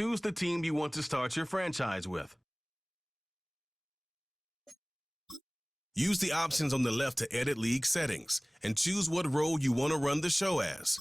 choose the team you want to start your franchise with. Use the options on the left to edit league settings and choose what role you want to run the show as.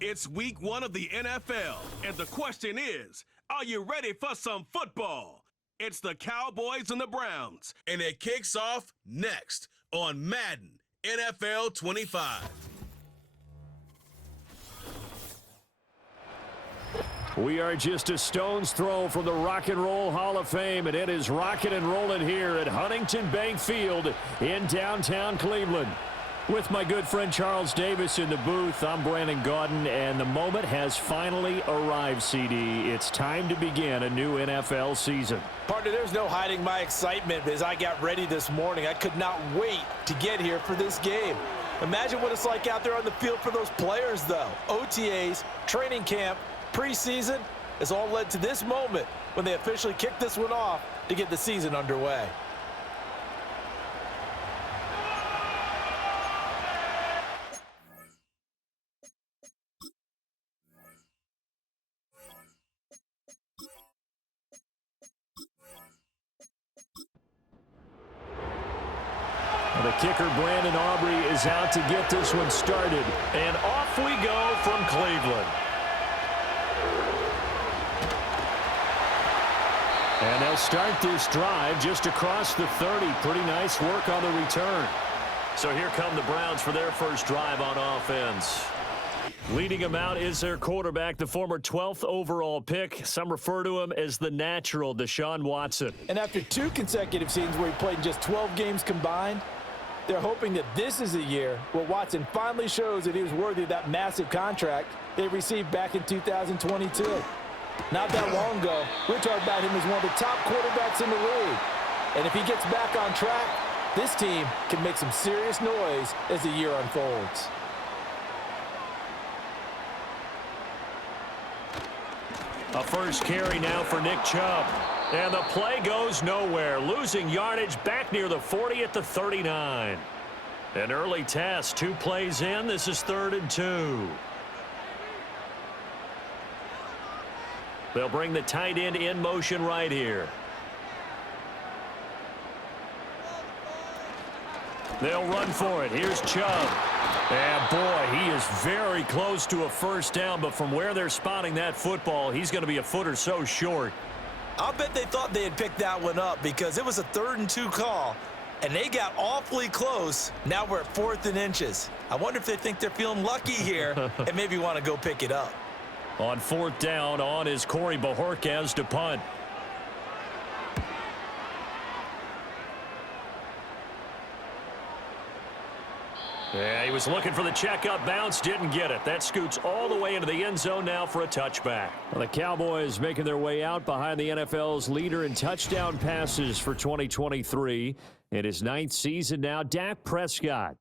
It's week 1 of the NFL, and the question is, are you ready for some football? It's the Cowboys and the Browns, and it kicks off next on Madden NFL 25. We are just a stone's throw from the Rock and Roll Hall of Fame, and it is rocking and rolling here at Huntington Bank Field in downtown Cleveland. With my good friend Charles Davis in the booth, I'm Brandon Gaudin, and the moment has finally arrived, CD. It's time to begin a new NFL season. Partner, there's no hiding my excitement as I got ready this morning. I could not wait to get here for this game. Imagine what it's like out there on the field for those players, though. OTAs, training camp, preseason has all led to this moment when they officially kick this one off to get the season underway. The kicker, Brandon Aubrey, is out to get this one started. And off we go from Cleveland. And they'll start this drive just across the 30. Pretty nice work on the return. So here come the Browns for their first drive on offense. Leading them out is their quarterback, the former 12th overall pick. Some refer to him as the natural, Deshaun Watson. And after 2 consecutive seasons where he played in just 12 games combined, They're hoping that this is a year where Watson finally shows that he was worthy of that massive contract they received back in 2022. Not that long ago, we were talking about him as one of the top quarterbacks in the league. And if he gets back on track, this team can make some serious noise as the year unfolds. A first carry now for Nick Chubb. And the play goes nowhere. Losing yardage back near the 40 at the 39. An early test. 2 plays in. This is 3rd and 2. They'll bring the tight end in motion right here. They'll run for it. Here's Chubb. And boy, he is very close to a first down, but from where they're spotting that football, he's going to be a foot or so short. I'll bet they thought they had picked that one up because it was a 3rd and 2 call, and they got awfully close. Now we're at 4th and inches. I wonder if they think they're feeling lucky here and maybe want to go pick it up. On 4th down, on is Corey Bojorquez to punt. Yeah, he was looking for the checkup bounce, didn't get it. That scoots all the way into the end zone now for a touchback. Well, the Cowboys making their way out behind the NFL's leader in touchdown passes for 2023. In his 9th season now, Dak Prescott.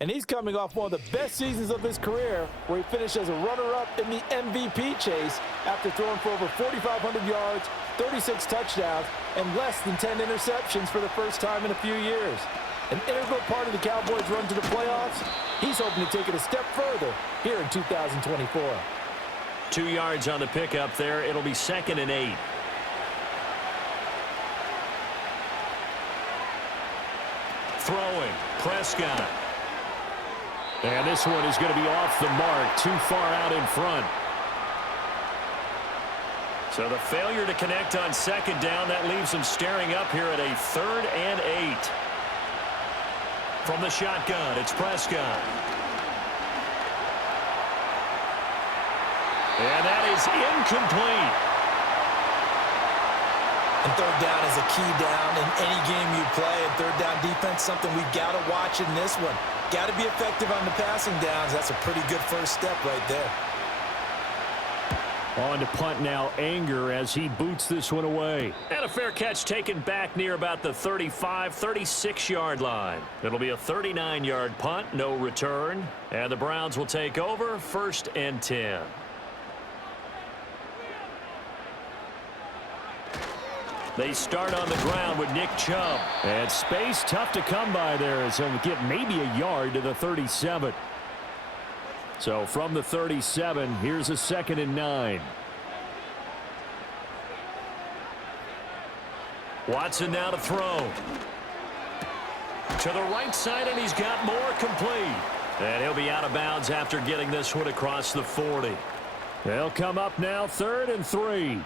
And he's coming off one of the best seasons of his career, where he finished as a runner-up in the MVP chase after throwing for over 4,500 yards, 36 touchdowns, and less than 10 interceptions for the first time in a few years. An integral part of the Cowboys' run to the playoffs. He's hoping to take it a step further here in 2024. 2 yards on the pickup there. It'll be 2nd and 8. Throwing, Prescott. And this one is going to be off the mark, too far out in front. So the failure to connect on 2nd down, that leaves him staring up here at a 3rd and 8. From the shotgun, it's Prescott. And that is incomplete. And 3rd down is a key down in any game you play. And 3rd down defense, something we've got to watch in this one. Got to be effective on the passing downs. That's a pretty good first step right there. On to punt now, Anger, as he boots this one away. And a fair catch taken back near about the 35, 36-yard line. It'll be a 39-yard punt, no return. And the Browns will take over, 1st and 10. They start on the ground with Nick Chubb. And space tough to come by there, as he'll get maybe a yard to the 37. So from the 37, here's a 2nd and 9. Watson now to throw. To the right side, and he's got more, complete. And he'll be out of bounds after getting this one across the 40. They'll come up now, 3rd and 3.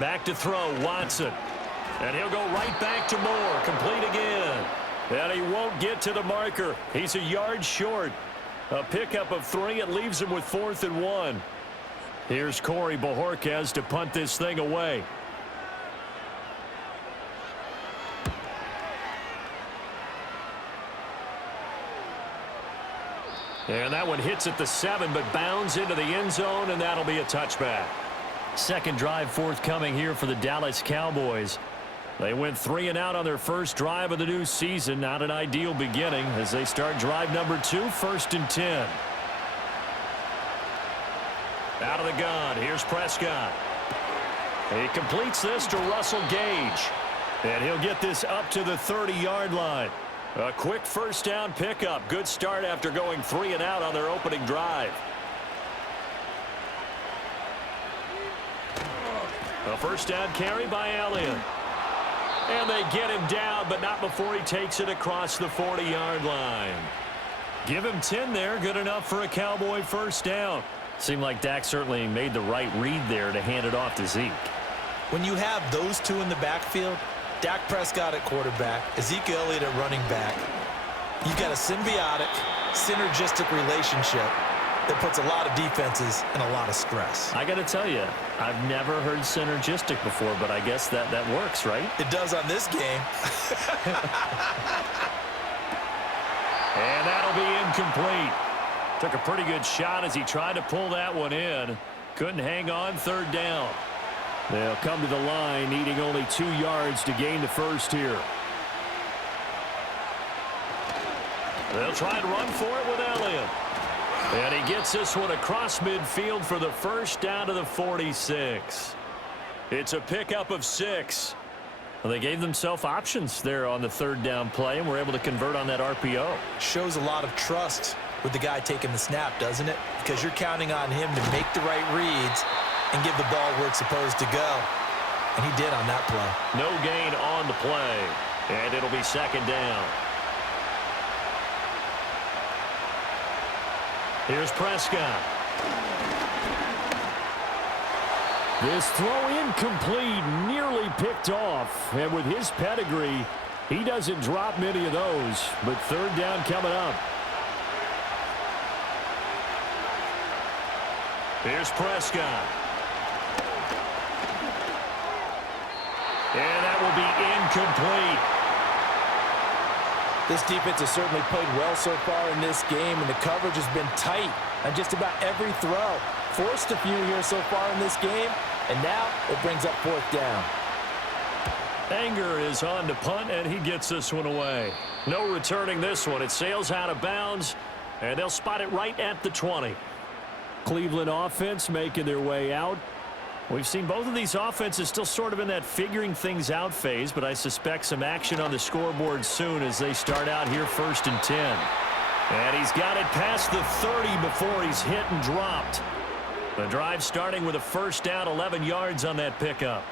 Back to throw, Watson. And he'll go right back to Moore, complete again. And he won't get to the marker. He's a yard short. A pickup of 3. It leaves him with 4th and 1. Here's Corey Bojorquez to punt this thing away. And that one hits at the 7, but bounds into the end zone, and that'll be a touchback. Second drive forthcoming here for the Dallas Cowboys. They went 3 and out on their first drive of the new season. Not an ideal beginning as they start drive number 2, 1st and 10. Out of the gun, here's Prescott. He completes this to Russell Gage. And he'll get this up to the 30-yard line. A quick first down pickup. Good start after going 3 and out on their opening drive. A first down carry by Elliott. And they get him down, but not before he takes it across the 40-yard line. Give him 10 there. Good enough for a Cowboy first down. Seemed like Dak certainly made the right read there to hand it off to Zeke. When you have those two in the backfield, Dak Prescott at quarterback, Ezekiel Elliott at running back, you've got a symbiotic, synergistic relationship. that puts a lot of defenses in a lot of stress. I got to tell you, I've never heard synergistic before, but I guess that works, right? It does on this game. And that'll be incomplete. Took a pretty good shot as he tried to pull that one in. Couldn't hang on, third down. They'll come to the line, needing only 2 yards to gain the first here. They'll try and run for it with Elliott. And he gets this one across midfield for the first down to the 46. It's a pickup of 6. Well, they gave themselves options there on the third down play and were able to convert on that RPO. Shows a lot of trust with the guy taking the snap, doesn't it? Because you're counting on him to make the right reads and give the ball where it's supposed to go. And he did on that play. No gain on the play. And it'll be second down. Here's Prescott. This throw incomplete, nearly picked off. And with his pedigree, he doesn't drop many of those. But third down coming up. Here's Prescott. And that will be incomplete. This defense has certainly played well so far in this game, and the coverage has been tight on just about every throw. Forced a few here so far in this game, and now it brings up fourth down. Anger is on to punt, and he gets this one away. No returning this one. It sails out of bounds, and they'll spot it right at the 20. Cleveland offense making their way out. We've seen both of these offenses still sort of in that figuring things out phase, but I suspect some action on the scoreboard soon as they start out here 1st and 10. And he's got it past the 30 before he's hit and dropped. The drive starting with a first down, 11 yards on that pickup.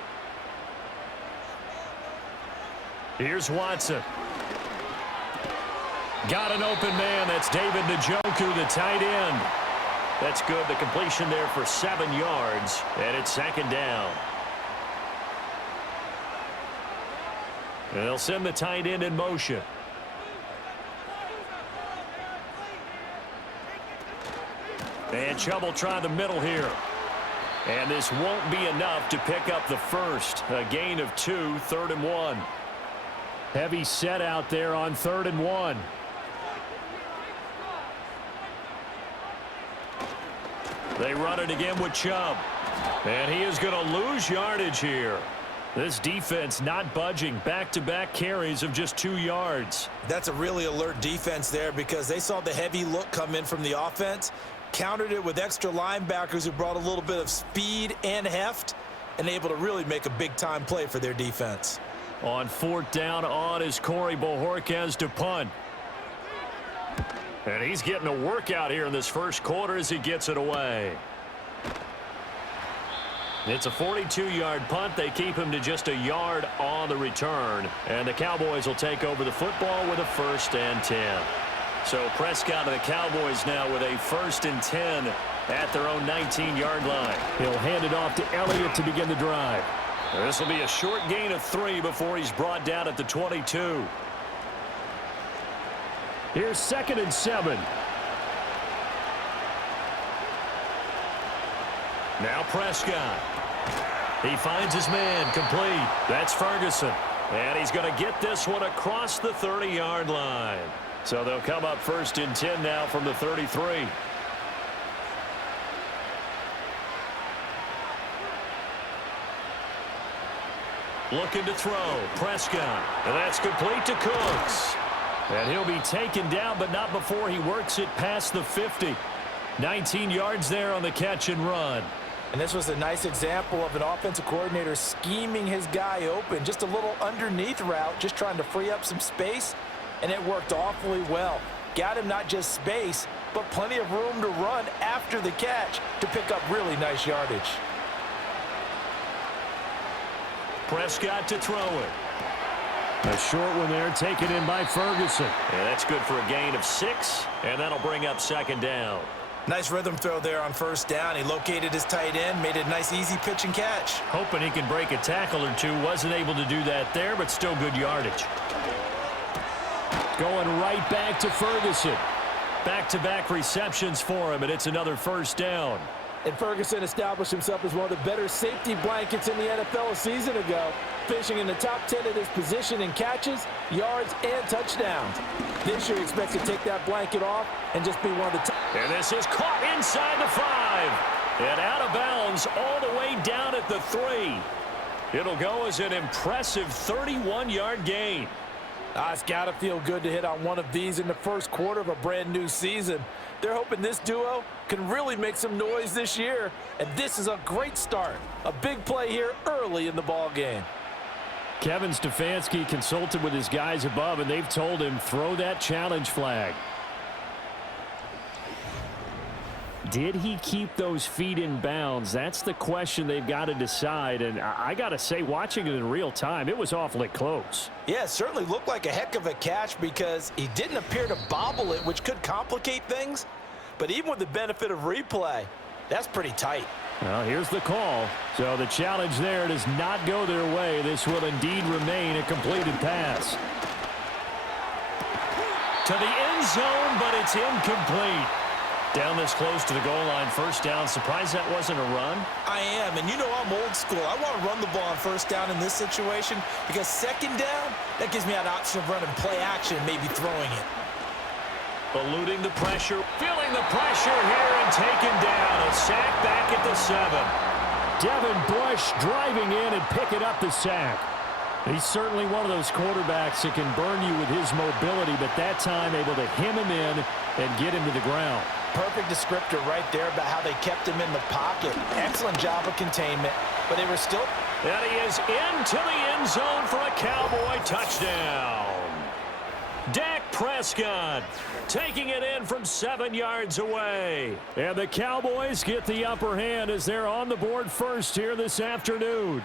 Here's Watson. Got an open man. That's David Njoku, the tight end. That's good. The completion there for 7 yards, and it's second down. And they'll send the tight end in motion. And Chubb will try the middle here. And this won't be enough to pick up the first. A gain of 2, 3rd and 1. Heavy set out there on 3rd and 1. They run it again with Chubb. And he is going to lose yardage here. This defense not budging. Back-to-back carries of just 2 yards. That's a really alert defense there because they saw the heavy look come in from the offense, countered it with extra linebackers who brought a little bit of speed and heft, and able to really make a big-time play for their defense. On 4th down on is Corey Bojorquez to punt. And he's getting a workout here in this first quarter as he gets it away. It's a 42-yard punt. They keep him to just a yard on the return. And the Cowboys will take over the football with a 1st and 10. So Prescott and the Cowboys now with a 1st and 10 at their own 19-yard line. He'll hand it off to Elliott to begin the drive. This will be a short gain of 3 before he's brought down at the 22. Here's 2nd and 7. Now Prescott. He finds his man complete. That's Ferguson. And he's going to get this one across the 30-yard line. So they'll come up 1st and 10 now from the 33. Looking to throw. Prescott. And that's complete to Cooks. And he'll be taken down, but not before he works it past the 50. 19 yards there on the catch and run. And this was a nice example of an offensive coordinator scheming his guy open. Just a little underneath route, just trying to free up some space, and it worked awfully well. Got him not just space, but plenty of room to run after the catch to pick up really nice yardage. Prescott to throw it. A short one there taken in by Ferguson. And that's good for a gain of 6, and that'll bring up 2nd down. Nice rhythm throw there on 1st down. He located his tight end, made it a nice easy pitch and catch. Hoping he can break a tackle or two. Wasn't able to do that there, but still good yardage. Going right back to Ferguson. Back-to-back receptions for him, and it's another first down. And Ferguson established himself as one of the better safety blankets in the NFL a season ago, finishing in the top 10 at his position in catches, yards, and touchdowns. This year, he expects to take that blanket off and just be one of the top. And this is caught inside the 5. And out of bounds all the way down at the 3. It'll go as an impressive 31-yard gain. It's got to feel good to hit on one of these in the first quarter of a brand-new season. They're hoping this duo can really make some noise this year, and this is a great start. A big play here early in the ball game. Kevin Stefanski consulted with his guys above, and they've told him throw that challenge flag. Did he keep those feet in bounds? That's the question they've got to decide. And I got to say, watching it in real time, it was awfully close. Yeah, it certainly looked like a heck of a catch because he didn't appear to bobble it, which could complicate things. But even with the benefit of replay, that's pretty tight. Well, here's the call. So the challenge there does not go their way. This will indeed remain a completed pass. To the end zone, but it's incomplete. Down this close to the goal line, first down. Surprised that wasn't a run? I am, and you know I'm old school. I want to run the ball on first down in this situation because second down, that gives me an option of running play action, maybe throwing it. Eluding the pressure, feeling the pressure here and taken down. A sack back at the 7. Devin Bush driving in and picking up the sack. He's certainly one of those quarterbacks that can burn you with his mobility, but that time able to hem him in and get him to the ground. Perfect descriptor right there about how they kept him in the pocket. Excellent job of containment, but they were still... And he is into the end zone for a Cowboy touchdown. Dak Prescott taking it in from 7 yards away. And the Cowboys get the upper hand as they're on the board first here this afternoon.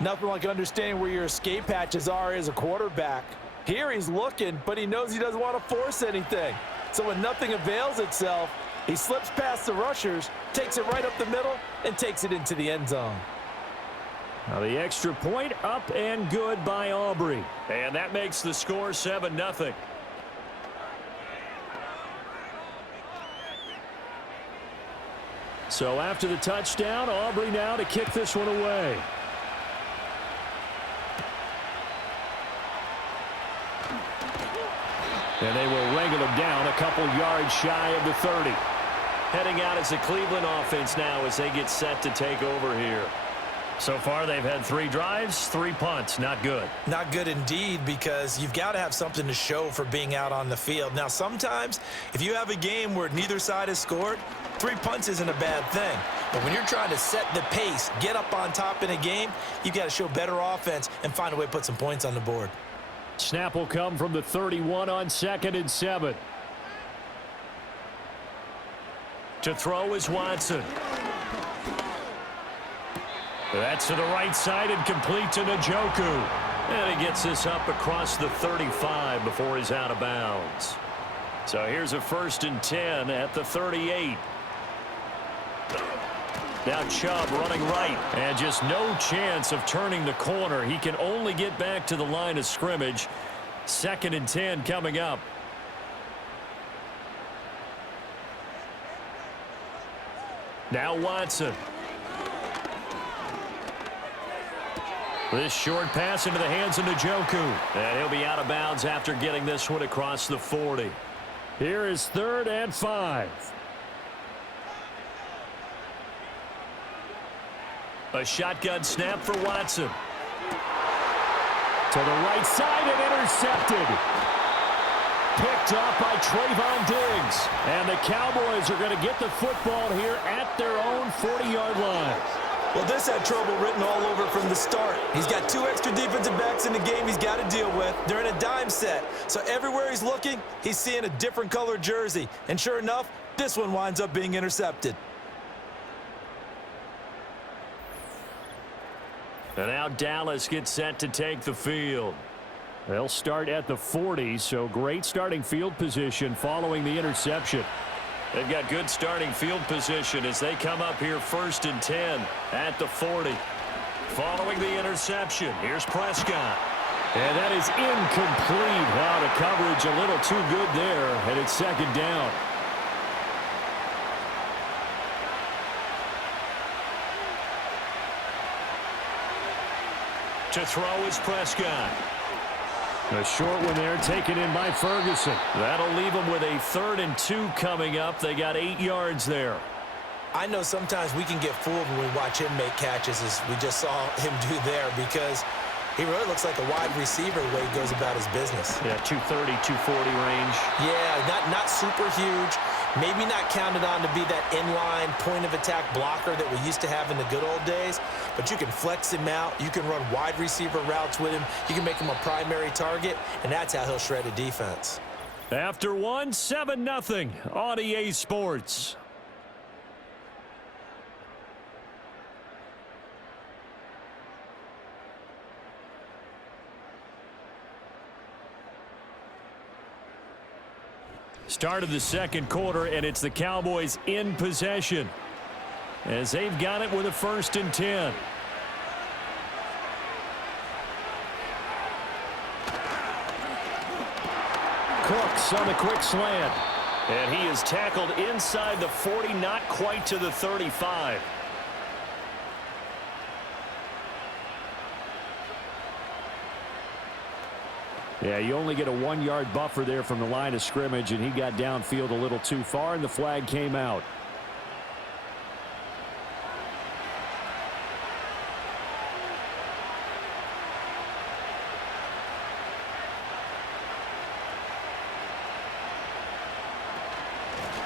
Nothing like understanding where your escape hatches are as a quarterback. Here he's looking, but he knows he doesn't want to force anything. So when nothing avails itself, he slips past the rushers, takes it right up the middle, and takes it into the end zone. Now the extra point up and good by Aubrey. And that makes the score 7-0. So after the touchdown, Aubrey now to kick this one away. And they will wrangle him down a couple yards shy of the 30. Heading out as the Cleveland offense now as they get set to take over here. So far, they've had 3 drives, 3 punts. Not good. Not good indeed, because you've got to have something to show for being out on the field. Now, sometimes, if you have a game where neither side has scored, 3 punts isn't a bad thing. But when you're trying to set the pace, get up on top in a game, you've got to show better offense and find a way to put some points on the board. Snap will come from the 31 on 2nd and 7. To throw is Watson. That's to the right side and complete to Njoku. And he gets this up across the 35 before he's out of bounds. So here's a 1st and 10 at the 38. Now Chubb running right, and just no chance of turning the corner. He can only get back to the line of scrimmage. 2nd and 10 coming up. Now Watson. This short pass into the hands of Njoku. And he'll be out of bounds after getting this one across the 40. Here is 3rd and 5. A shotgun snap for Watson. To the right side and intercepted. Picked up by Trayvon Diggs. And the Cowboys are going to get the football here at their own 40-yard line. Well, this had trouble written all over from the start. He's got 2 extra defensive backs in the game he's got to deal with. They're in a dime set. So everywhere he's looking, he's seeing a different color jersey. And sure enough, this one winds up being intercepted. And now Dallas gets set to take the field. They'll start at the 40, so great starting field position following the interception. They've got good starting field position as they come up here 1st and 10 at the 40. Following the interception, here's Prescott. And that is incomplete. Wow, the coverage a little too good there, and it's second down. To throw is Prescott. A short one there taken in by Ferguson. That'll leave them with a 3rd and 2 coming up. They got 8 yards there. I know sometimes we can get fooled when we watch him make catches, as we just saw him do there, because he really looks like a wide receiver the way he goes about his business. Yeah, 230, 240 range. Yeah, not super huge. Maybe not counted on to be that inline point-of-attack blocker that we used to have in the good old days, but you can flex him out. You can run wide receiver routes with him. You can make him a primary target, and that's how he'll shred a defense. After 1, 7-0 on EA Sports. Start of the second quarter, and it's the Cowboys in possession as they've got it with a 1st and 10. Cooks on the quick slant. And he is tackled inside the 40, not quite to the 35. Yeah, you only get a 1-yard buffer there from the line of scrimmage, and he got downfield a little too far, and the flag came out.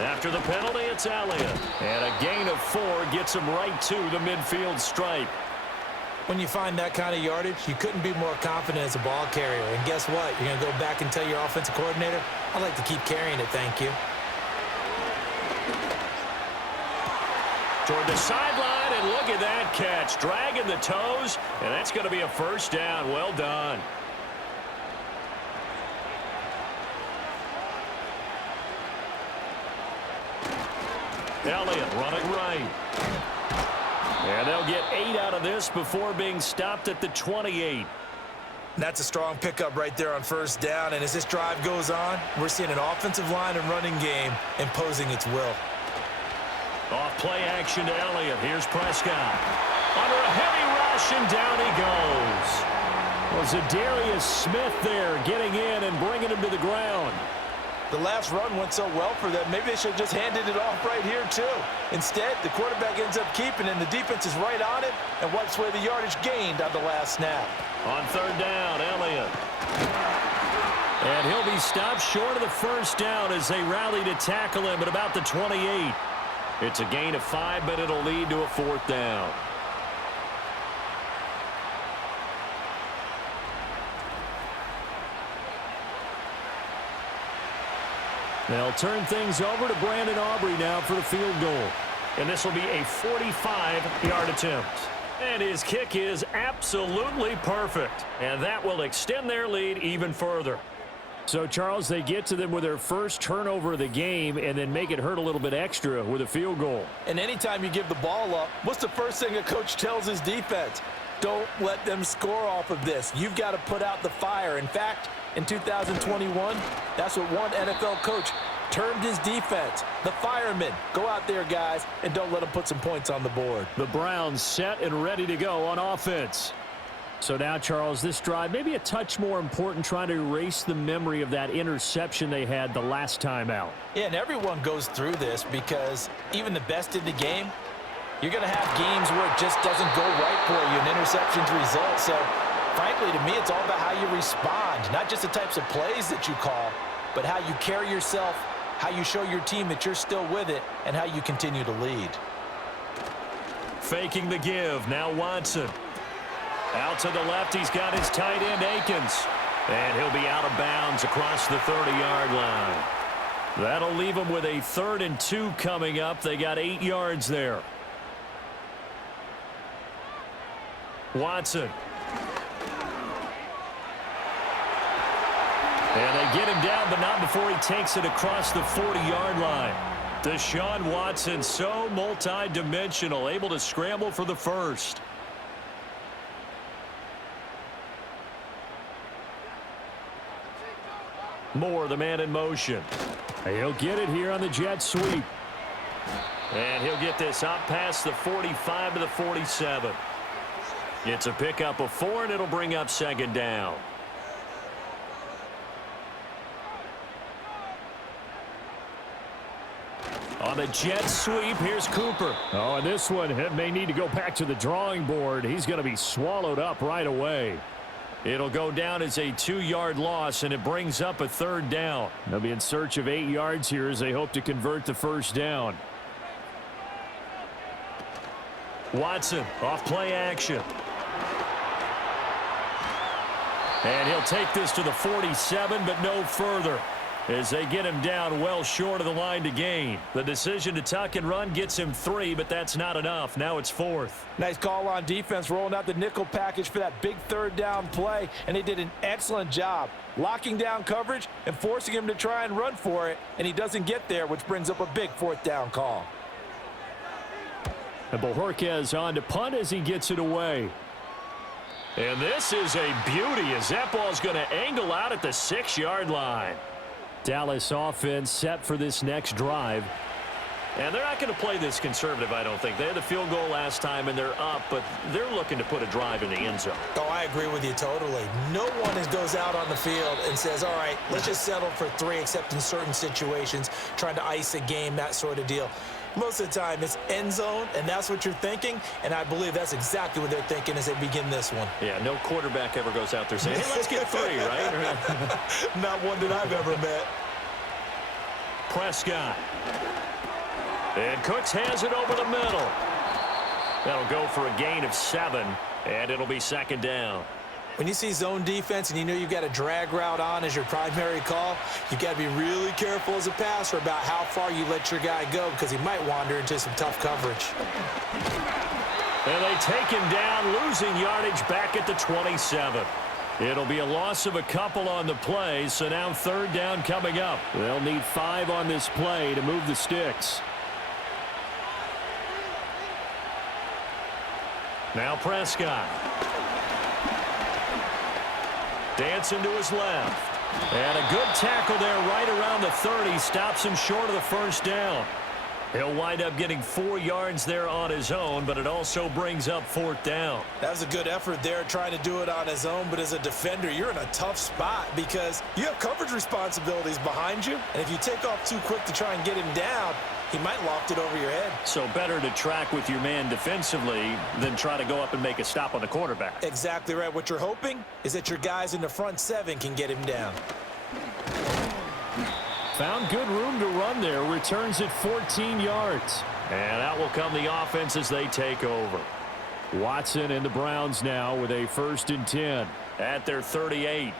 After the penalty, it's Elliott. And a gain of 4 gets him right to the midfield stripe. When you find that kind of yardage, you couldn't be more confident as a ball carrier. And guess what? You're going to go back and tell your offensive coordinator, I'd like to keep carrying it, thank you. Toward the sideline, and look at that catch. Dragging the toes, and that's going to be a 1st down. Well done. Elliott running right. And they'll get 8 out of this before being stopped at the 28. That's a strong pickup right there on 1st down. And as this drive goes on, we're seeing an offensive line and running game imposing its will. Off play action to Elliott. Here's Prescott. Under a heavy rush, and down he goes. Well, Zadarius Smith there getting in and bringing him to the ground. The last run went so well for them, maybe they should have just handed it off right here, too. Instead, the quarterback ends up keeping it, and the defense is right on it and wipes away the yardage gained on the last snap. On 3rd down, Elliott. And he'll be stopped short of the 1st down as they rally to tackle him at about the 28. It's a gain of 5, but it'll lead to a 4th down. They'll turn things over to Brandon Aubrey now for the field goal. And this will be a 45-yard attempt. And his kick is absolutely perfect. And that will extend their lead even further. So, Charles, they get to them with their first turnover of the game and then make it hurt a little bit extra with a field goal. And anytime you give the ball up, what's the first thing a coach tells his defense? Don't let them score off of this. You've got to put out the fire. In fact, in 2021, that's what one NFL coach termed his defense. The firemen. Go out there, guys, and don't let them put some points on the board. The Browns set and ready to go on offense. So now, Charles, this drive maybe a touch more important, trying to erase the memory of that interception they had the last time out. Yeah, and everyone goes through this because even the best in the game, you're going to have games where it just doesn't go right for you and interceptions result. So, frankly, to me, it's all about how you respond, not just the types of plays that you call, but how you carry yourself, how you show your team that you're still with it, and how you continue to lead. Faking the give. Now Watson. Out to the left, he's got his tight end, Akins. And he'll be out of bounds across the 30-yard line. That'll leave him with a 3rd and 2 coming up. They got 8 yards there. Watson. And they get him down, but not before he takes it across the 40-yard line. Deshaun Watson, so multi-dimensional, able to scramble for the first. Moore, the man in motion. He'll get it here on the jet sweep. And he'll get this up past the 45 to the 47. It's a pickup of 4, and it'll bring up second down. On the jet sweep, here's Cooper. Oh, and this one may need to go back to the drawing board. He's going to be swallowed up right away. It'll go down as a 2-yard loss, and it brings up a third down. They'll be in search of 8 yards here as they hope to convert the first down. Watson off play action. And he'll take this to the 47, but no further, as they get him down well short of the line to gain. The decision to tuck and run gets him 3, but that's not enough. Now it's 4th. Nice call on defense, rolling out the nickel package for that big third down play, and they did an excellent job locking down coverage and forcing him to try and run for it, and he doesn't get there, which brings up a big 4th down call. And Bojorquez on to punt as he gets it away. And this is a beauty as that ball's going to angle out at the 6-yard line. Dallas offense set for this next drive. And they're not going to play this conservative, I don't think. They had the field goal last time, and they're up, but they're looking to put a drive in the end zone. Oh, I agree with you totally. No one goes out on the field and says, all right, let's just settle for 3, except in certain situations, trying to ice a game, that sort of deal. Most of the time, it's end zone, and that's what you're thinking, and I believe that's exactly what they're thinking as they begin this one. Yeah, no quarterback ever goes out there saying, hey, let's get 3, right? Not one that I've ever met. Prescott. And Cooks has it over the middle. That'll go for a gain of 7, and it'll be second down. When you see zone defense and you know you've got a drag route on as your primary call, you've got to be really careful as a passer about how far you let your guy go because he might wander into some tough coverage. And they take him down, losing yardage back at the 27. It'll be a loss of a couple on the play, so now third down coming up. They'll need 5 on this play to move the sticks. Now Prescott. Dancing to his left. And a good tackle there right around the 30. Stops him short of the first down. He'll wind up getting 4 yards there on his own, but it also brings up 4th down. That was a good effort there trying to do it on his own, but as a defender, you're in a tough spot because you have coverage responsibilities behind you, and if you take off too quick to try and get him down, he might loft it over your head. So better to track with your man defensively than try to go up and make a stop on the quarterback. Exactly right. What you're hoping is that your guys in the front 7 can get him down. Found good room to run there. Returns at 14 yards. And out will come the offense as they take over. Watson and the Browns now with a 1st and 10. At their 38.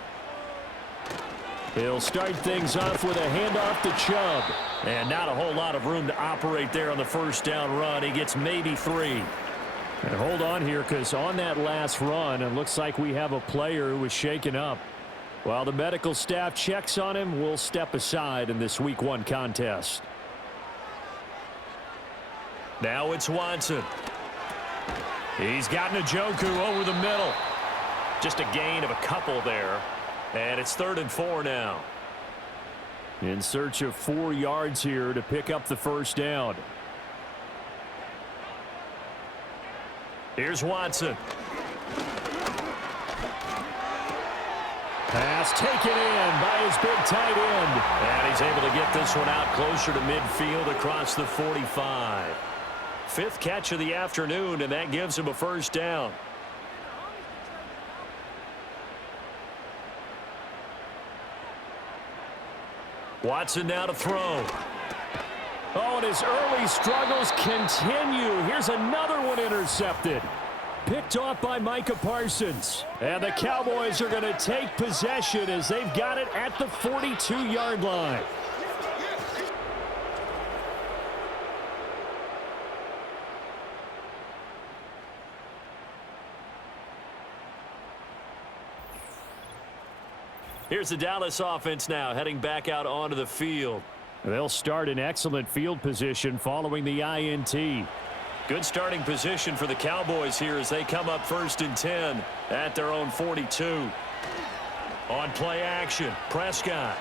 He'll start things off with a handoff to Chubb. And not a whole lot of room to operate there on the first down run. He gets maybe 3. And hold on here because on that last run, it looks like we have a player who was shaken up. While the medical staff checks on him, we'll step aside in this Week 1 contest. Now it's Watson. He's got Njoku over the middle. Just a gain of a couple there. And it's 3rd and 4 now. In search of 4 yards here to pick up the first down. Here's Watson. Pass taken in by his big tight end. And he's able to get this one out closer to midfield across the 45. 5th catch of the afternoon, and that gives him a first down. Watson now to throw. Oh, and his early struggles continue. Here's another one intercepted. Picked off by Micah Parsons. And the Cowboys are going to take possession as they've got it at the 42-yard line. Here's the Dallas offense now heading back out onto the field. They'll start in excellent field position following the INT. Good starting position for the Cowboys here as they come up 1st and 10 at their own 42. On play action, Prescott.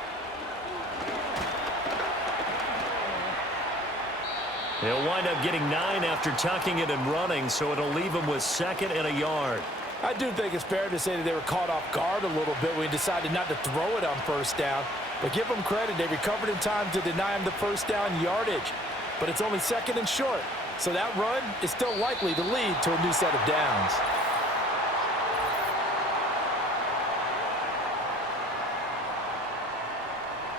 He'll wind up getting 9 after tucking it and running, so it'll leave him with 2nd and a yard. I do think it's fair to say that they were caught off guard a little bit when he decided not to throw it on first down. But give them credit, they recovered in time to deny him the first down yardage. But it's only 2nd and short, so that run is still likely to lead to a new set of downs.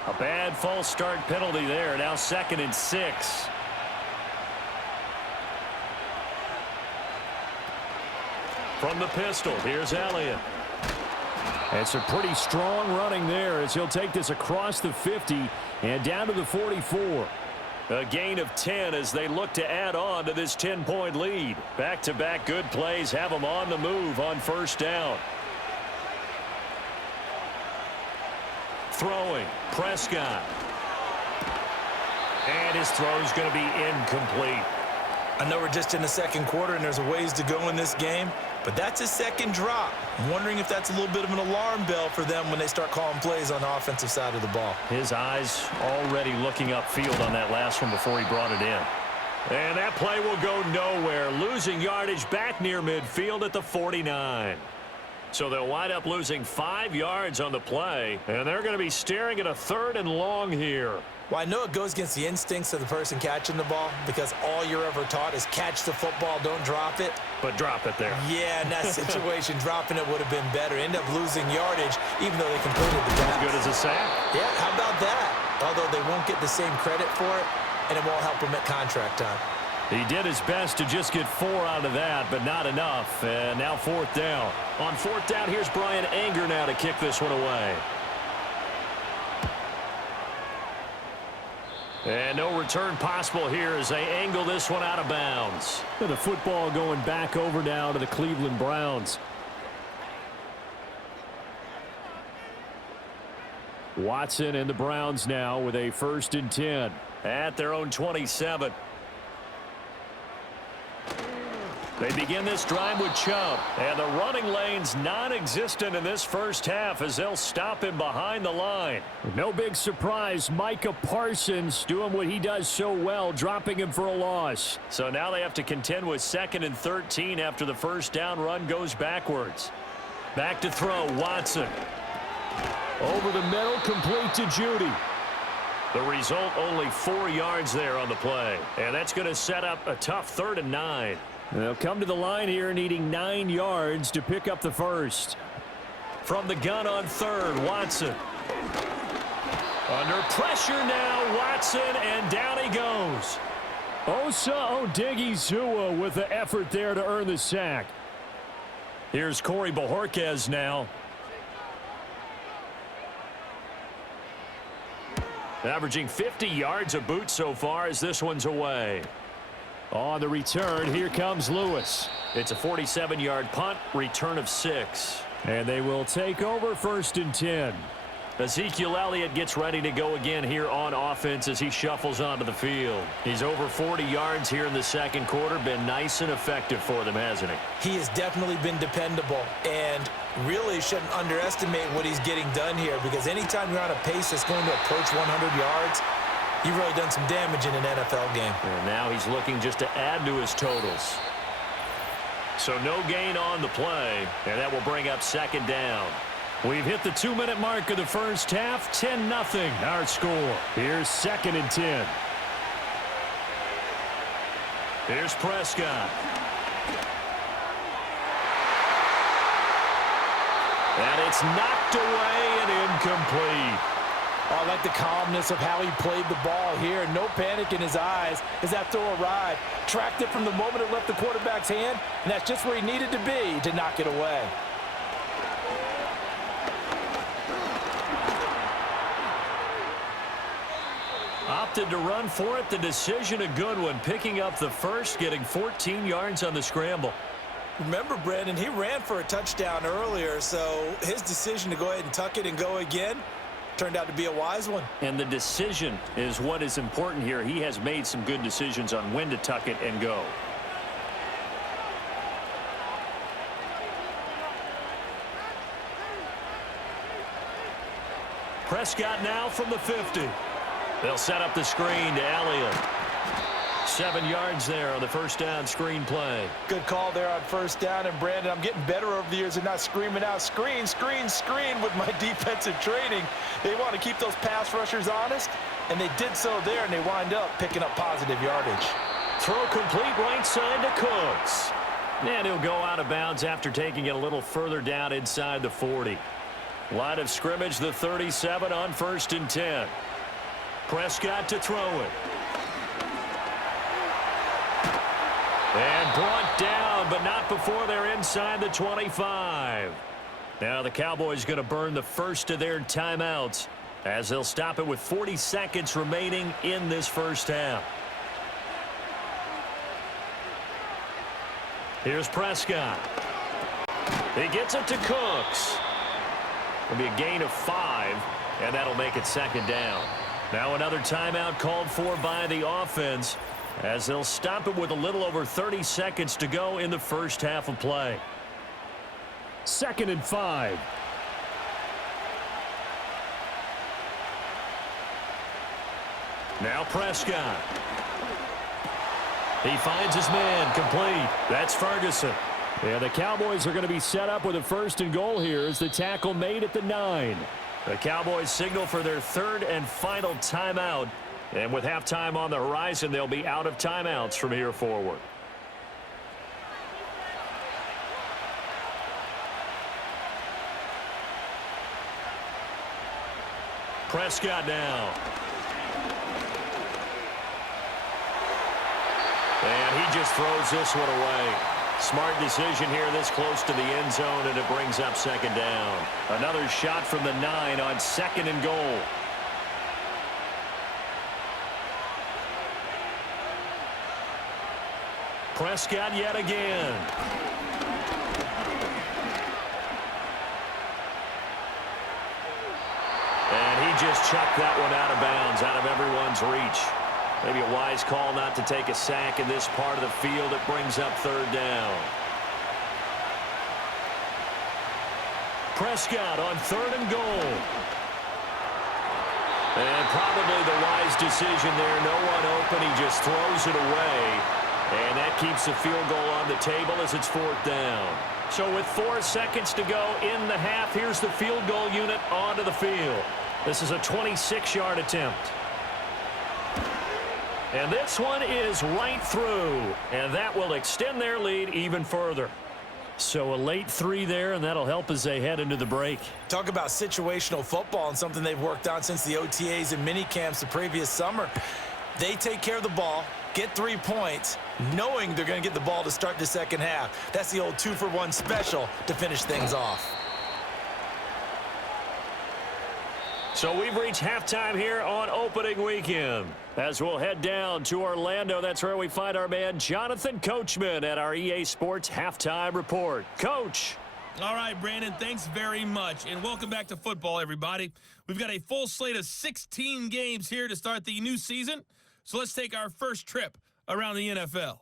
A bad false start penalty there. Now 2nd and 6. From the pistol, here's Elliott. It's a pretty strong running there as he'll take this across the 50 and down to the 44. A gain of 10 as they look to add on to this 10-point lead. Back-to-back good plays have them on the move on first down. Throwing, Prescott. And his throw's going to be incomplete. I know we're just in the second quarter and there's a ways to go in this game, but that's his 2nd drop. I'm wondering if that's a little bit of an alarm bell for them when they start calling plays on the offensive side of the ball. His eyes already looking upfield on that last one before he brought it in. And that play will go nowhere, losing yardage back near midfield at the 49. So they'll wind up losing 5 yards on the play, and they're going to be staring at a 3rd and long here. Well, I know it goes against the instincts of the person catching the ball because all you're ever taught is catch the football, don't drop it. But drop it there. Yeah, in that situation, dropping it would have been better. End up losing yardage even though they completed the pass. As good as a sack. Yeah, how about that? Although they won't get the same credit for it, and it won't help them at contract time. He did his best to just get 4 out of that, but not enough. And now 4th down. On 4th down, here's Brian Anger now to kick this one away. And no return possible here as they angle this one out of bounds. And the football going back over now to the Cleveland Browns. Watson and the Browns now with a 1st and 10 at their own 27. They begin this drive with Chubb, and the running lane's non-existent in this first half as they'll stop him behind the line. No big surprise, Micah Parsons doing what he does so well, dropping him for a loss. So now they have to contend with 2nd and 13 after the first down run goes backwards. Back to throw, Watson. Over the middle, complete to Judy. The result, only 4 yards there on the play, and that's going to set up a tough 3rd and 9. They'll come to the line here needing 9 yards to pick up the first. From the gun on 3rd, Watson. Under pressure now, Watson, and down he goes. Osa Odigizua with the effort there to earn the sack. Here's Corey Bojorquez now. Averaging 50 yards a boot so far as this one's away. On the return, here comes Lewis. It's a 47-yard punt, return of 6. And they will take over 1st and 10. Ezekiel Elliott gets ready to go again here on offense as he shuffles onto the field. He's over 40 yards here in the second quarter. Been nice and effective for them, hasn't he? He has definitely been dependable and really shouldn't underestimate what he's getting done here because anytime you're on a pace that's going to approach 100 yards, you've really done some damage in an NFL game. And now he's looking just to add to his totals. So no gain on the play, and that will bring up 2nd down. We've hit the 2-minute mark of the first half. 10-0 our score. Here's 2nd and 10. Here's Prescott. And it's knocked away and incomplete. Oh, I like the calmness of how he played the ball here. No panic in his eyes as that throw arrived. Tracked it from the moment it left the quarterback's hand, and that's just where he needed to be to knock it away. Opted to run for it. The decision a good one. Picking up the first, getting 14 yards on the scramble. Remember, Brandon, he ran for a touchdown earlier, so his decision to go ahead and tuck it and go again turned out to be a wise one. And the decision is what is important here. He has made some good decisions on when to tuck it and go. Prescott now from the 50. They'll set up the screen to Elliott. 7 yards there on the first down screen play. Good call there on first down. And, Brandon, I'm getting better over the years and not screaming out, screen, screen, screen with my defensive training. They want to keep those pass rushers honest, and they did so there, and they wind up picking up positive yardage. Throw complete right side to Cooks. And he'll go out of bounds after taking it a little further down inside the 40. Line of scrimmage, the 37 on 1st and 10. Prescott to throw it. And brought down, but not before they're inside the 25. Now the Cowboys going to burn the first of their timeouts as they'll stop it with 40 seconds remaining in this first half. Here's Prescott. He gets it to Cooks. It'll be a gain of 5, and that'll make it 2nd down. Now another timeout called for by the offense as they'll stop it with a little over 30 seconds to go in the first half of play. 2nd and 5. Now Prescott. He finds his man complete. That's Ferguson. Yeah, the Cowboys are going to be set up with a 1st and goal here as the tackle made at the 9. The Cowboys signal for their 3rd and final timeout. And with halftime on the horizon, they'll be out of timeouts from here forward. Prescott now. And he just throws this one away. Smart decision here this close to the end zone, and it brings up 2nd down. Another shot from the 9 on 2nd and goal. Prescott yet again. And he just chucked that one out of bounds, out of everyone's reach. Maybe a wise call not to take a sack in this part of the field. It brings up 3rd down. Prescott on 3rd and goal. And probably the wise decision there. No one open. He just throws it away. And that keeps the field goal on the table as it's 4th down. So with 4 seconds to go in the half, here's the field goal unit onto the field. This is a 26-yard attempt. And this one is right through. And that will extend their lead even further. So a late 3 there, and that'll help as they head into the break. Talk about situational football and something they've worked on since the OTAs and mini camps the previous summer. They take care of the ball, get 3 points, knowing they're going to get the ball to start the second half. That's the old 2-for-1 special to finish things off. So we've reached halftime here on opening weekend. As we'll head down to Orlando, that's where we find our man Jonathan Coachman at our EA Sports Halftime Report. Coach. All right, Brandon, thanks very much, and welcome back to football, everybody. We've got a full slate of 16 games here to start the new season, so let's take our first trip around the NFL.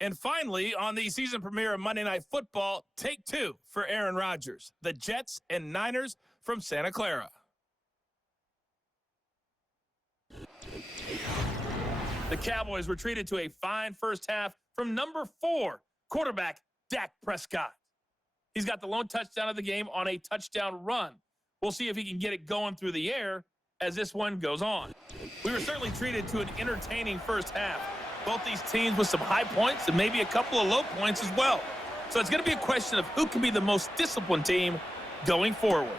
And finally, on the season premiere of Monday Night Football, take 2 for Aaron Rodgers, the Jets and Niners from Santa Clara. The Cowboys were treated to a fine first half from number 4, quarterback Dak Prescott. He's got the lone touchdown of the game on a touchdown run. We'll see if he can get it going through the air as this one goes on. We were certainly treated to an entertaining first half. Both these teams with some high points and maybe a couple of low points as well. So it's going to be a question of who can be the most disciplined team going forward.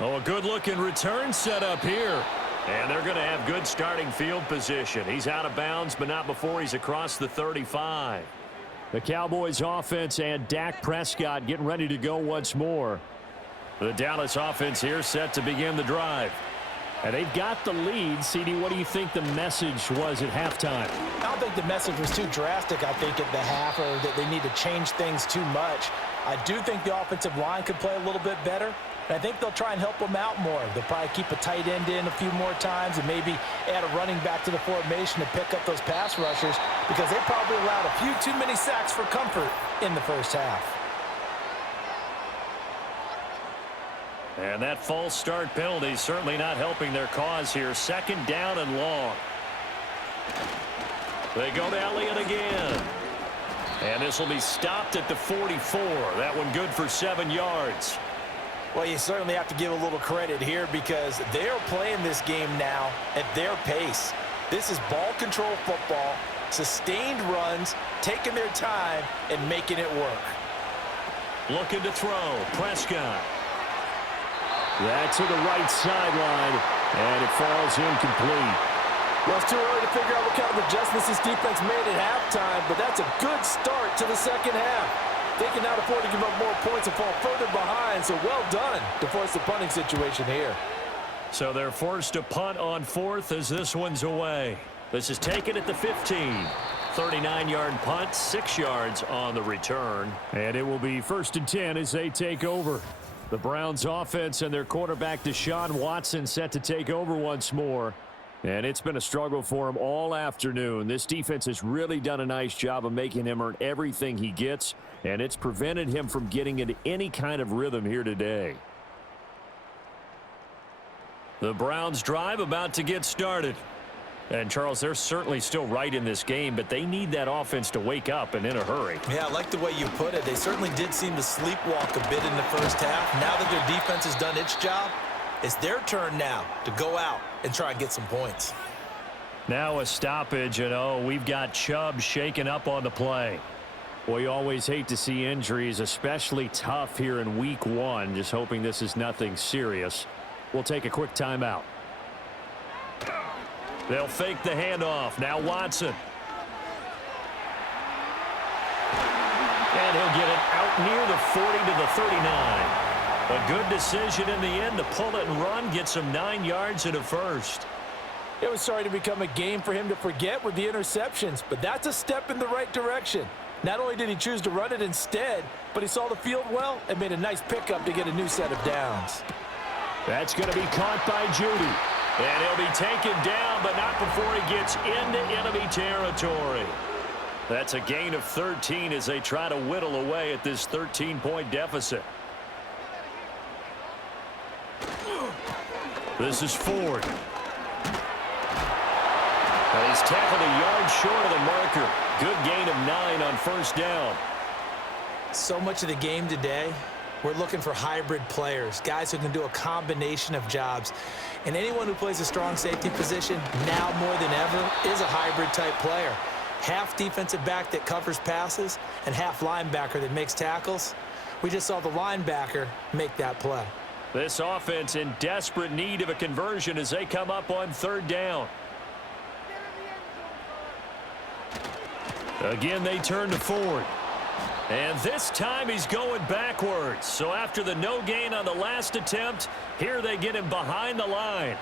Oh, a good-looking return set up here. And they're going to have good starting field position. He's out of bounds, but not before he's across the 35. The Cowboys offense and Dak Prescott getting ready to go once more. The Dallas offense here set to begin the drive. And they've got the lead. CD, what do you think the message was at halftime? I don't think the message was too drastic, I think, at the half, or that they need to change things too much. I do think the offensive line could play a little bit better. And I think they'll try and help him out more. They'll probably keep a tight end in a few more times and maybe add a running back to the formation to pick up those pass rushers because they probably allowed a few too many sacks for comfort in the first half. And that false start penalty certainly not helping their cause here. 2nd down and long. They go to Elliott again. And this will be stopped at the 44. That one good for 7 yards. Well, you certainly have to give a little credit here because they're playing this game now at their pace. This is ball control football, sustained runs, taking their time, and making it work. Looking to throw. Prescott. That's to the right sideline, and it falls incomplete. Well, it's too early to figure out what kind of adjustments this defense made at halftime, but that's a good start to the second half. They cannot afford to give up more points and fall further behind, so well done to force the punting situation here. So they're forced to punt on 4th as this one's away. This is taken at the 15. 39-yard punt, 6 yards on the return. And it will be 1st and 10 as they take over. The Browns offense and their quarterback Deshaun Watson set to take over once more. And it's been a struggle for him all afternoon. This defense has really done a nice job of making him earn everything he gets, and it's prevented him from getting into any kind of rhythm here today. The Browns drive about to get started. And, Charles, they're certainly still right in this game, but they need that offense to wake up and in a hurry. Yeah, I like the way you put it. They certainly did seem to sleepwalk a bit in the first half. Now that their defense has done its job, it's their turn now to go out and try and get some points. Now a stoppage, and we've got Chubb shaken up on the play. Well, you always hate to see injuries, especially tough here in week 1. Just hoping this is nothing serious. We'll take a quick timeout. They'll fake the handoff. Now Watson. And he'll get it out near the 40 to the 39. A good decision in the end to pull it and run, get some 9 yards and a first. It was starting to become a game for him to forget with the interceptions, but that's a step in the right direction. Not only did he choose to run it instead, but he saw the field well and made a nice pickup to get a new set of downs. That's going to be caught by Judy. And he'll be taken down, but not before he gets into enemy territory. That's a gain of 13 as they try to whittle away at this 13-point deficit. This is Ford. And he's tackled a yard short of the marker. Good gain of 9 on 1st down. So much of the game today, we're looking for hybrid players, guys who can do a combination of jobs. And anyone who plays a strong safety position, now more than ever, is a hybrid-type player. Half defensive back that covers passes and half linebacker that makes tackles. We just saw the linebacker make that play. This offense in desperate need of a conversion as they come up on 3rd down. Again, they turn to Ford. And this time he's going backwards. So after the no gain on the last attempt, here they get him behind the line.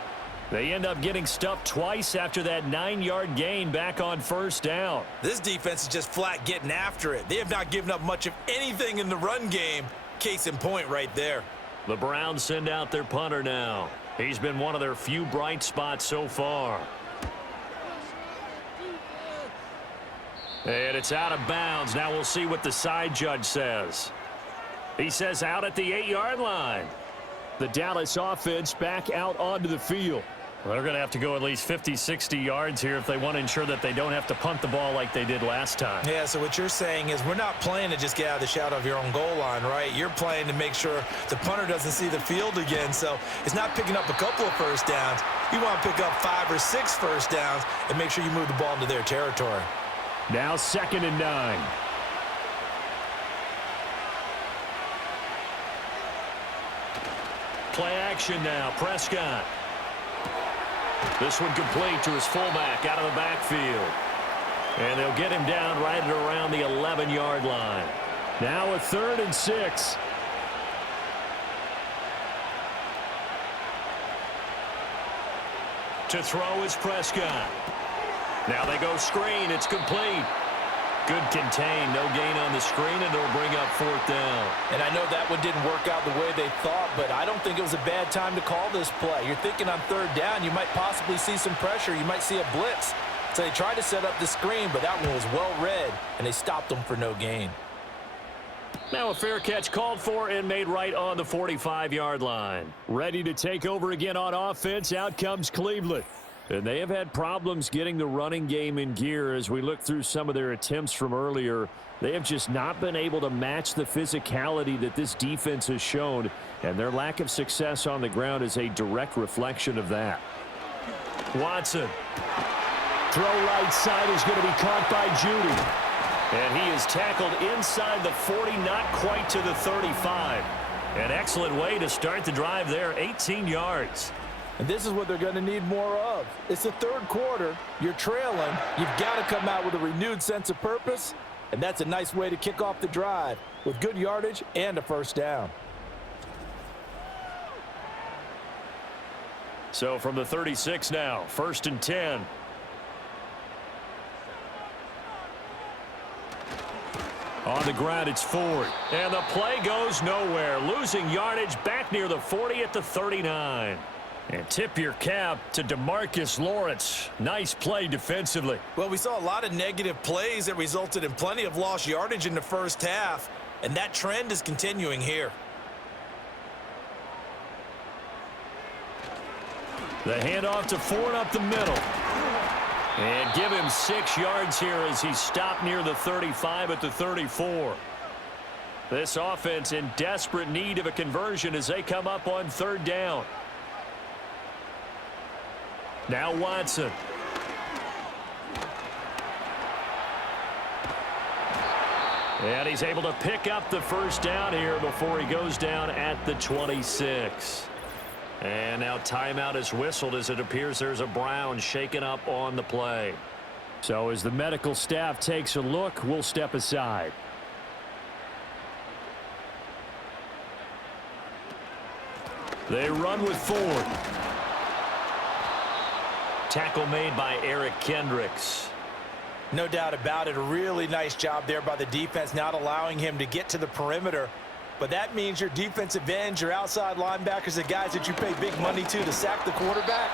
They end up getting stuffed twice after that 9-yard gain back on 1st down. This defense is just flat getting after it. They have not given up much of anything in the run game. Case in point right there. The Browns send out their punter now. He's been one of their few bright spots so far. And it's out of bounds. Now we'll see what the side judge says. He says out at the 8-yard line. The Dallas offense back out onto the field. Well, they're going to have to go at least 50, 60 yards here if they want to ensure that they don't have to punt the ball like they did last time. Yeah, so what you're saying is we're not playing to just get out of the shadow of your own goal line, right? You're playing to make sure the punter doesn't see the field again. So it's not picking up a couple of first downs. You want to pick up 5 or 6 first downs and make sure you move the ball into their territory. Now 2nd and 9. Play action now. Prescott. This one complete to his fullback out of the backfield. And they'll get him down right at around the 11-yard line. Now a 3rd and 6. To throw is Prescott. Now they go screen. It's complete. Good contain, no gain on the screen, and it'll bring up 4th down. And I know that one didn't work out the way they thought, but I don't think it was a bad time to call this play. You're thinking on 3rd down, you might possibly see some pressure. You might see a blitz. So they tried to set up the screen, but that one was well read, and they stopped them for no gain. Now a fair catch called for and made right on the 45-yard line. Ready to take over again on offense. Out comes Cleveland. And they have had problems getting the running game in gear as we look through some of their attempts from earlier. They have just not been able to match the physicality that this defense has shown, and their lack of success on the ground is a direct reflection of that. Watson. Throw right side is going to be caught by Judy. And he is tackled inside the 40, not quite to the 35. An excellent way to start the drive there, 18 yards. And this is what they're going to need more of. It's the 3rd quarter. You're trailing. You've got to come out with a renewed sense of purpose, and that's a nice way to kick off the drive with good yardage and a 1st down. So from the 36 now, 1st and 10. On the ground, it's Ford. And the play goes nowhere. Losing yardage back near the 40 at the 39. And tip your cap to DeMarcus Lawrence. Nice play defensively. Well, we saw a lot of negative plays that resulted in plenty of lost yardage in the 1st half, and that trend is continuing here. The handoff to Ford up the middle. And give him 6 yards here as he stopped near the 35 at the 34. This offense in desperate need of a conversion as they come up on 3rd down. Now Watson. And he's able to pick up the 1st down here before he goes down at the 26. And now timeout is whistled as it appears there's a Brown shaken up on the play. So as the medical staff takes a look, we'll step aside. They run with Ford. Tackle made by Eric Kendricks. No doubt about it. A really nice job there by the defense, not allowing him to get to the perimeter. But that means your defensive ends, your outside linebackers, the guys that you pay big money to sack the quarterback,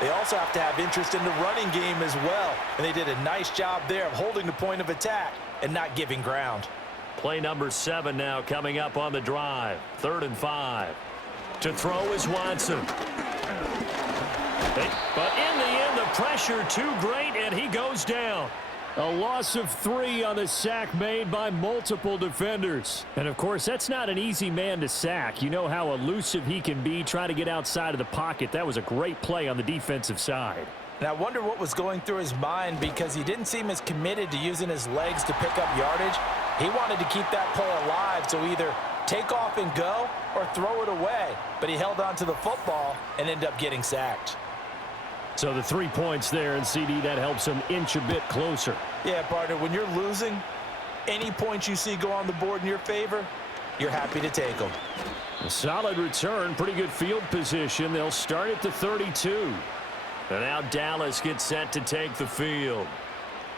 they also have to have interest in the running game as well. And they did a nice job there of holding the point of attack and not giving ground. Play number 7 now coming up on the drive. 3rd and 5. To throw is Watson. But in the end, the pressure too great, and he goes down. A loss of 3 on the sack made by multiple defenders. And, of course, that's not an easy man to sack. You know how elusive he can be, trying to get outside of the pocket. That was a great play on the defensive side. And I wonder what was going through his mind because he didn't seem as committed to using his legs to pick up yardage. He wanted to keep that play alive, so either take off and go or throw it away. But he held on to the football and ended up getting sacked. So the 3 points there, and CD, that helps him inch a bit closer. Yeah, partner, when you're losing, any points you see go on the board in your favor, you're happy to take them. A solid return, pretty good field position. They'll start at the 32. And now Dallas gets set to take the field.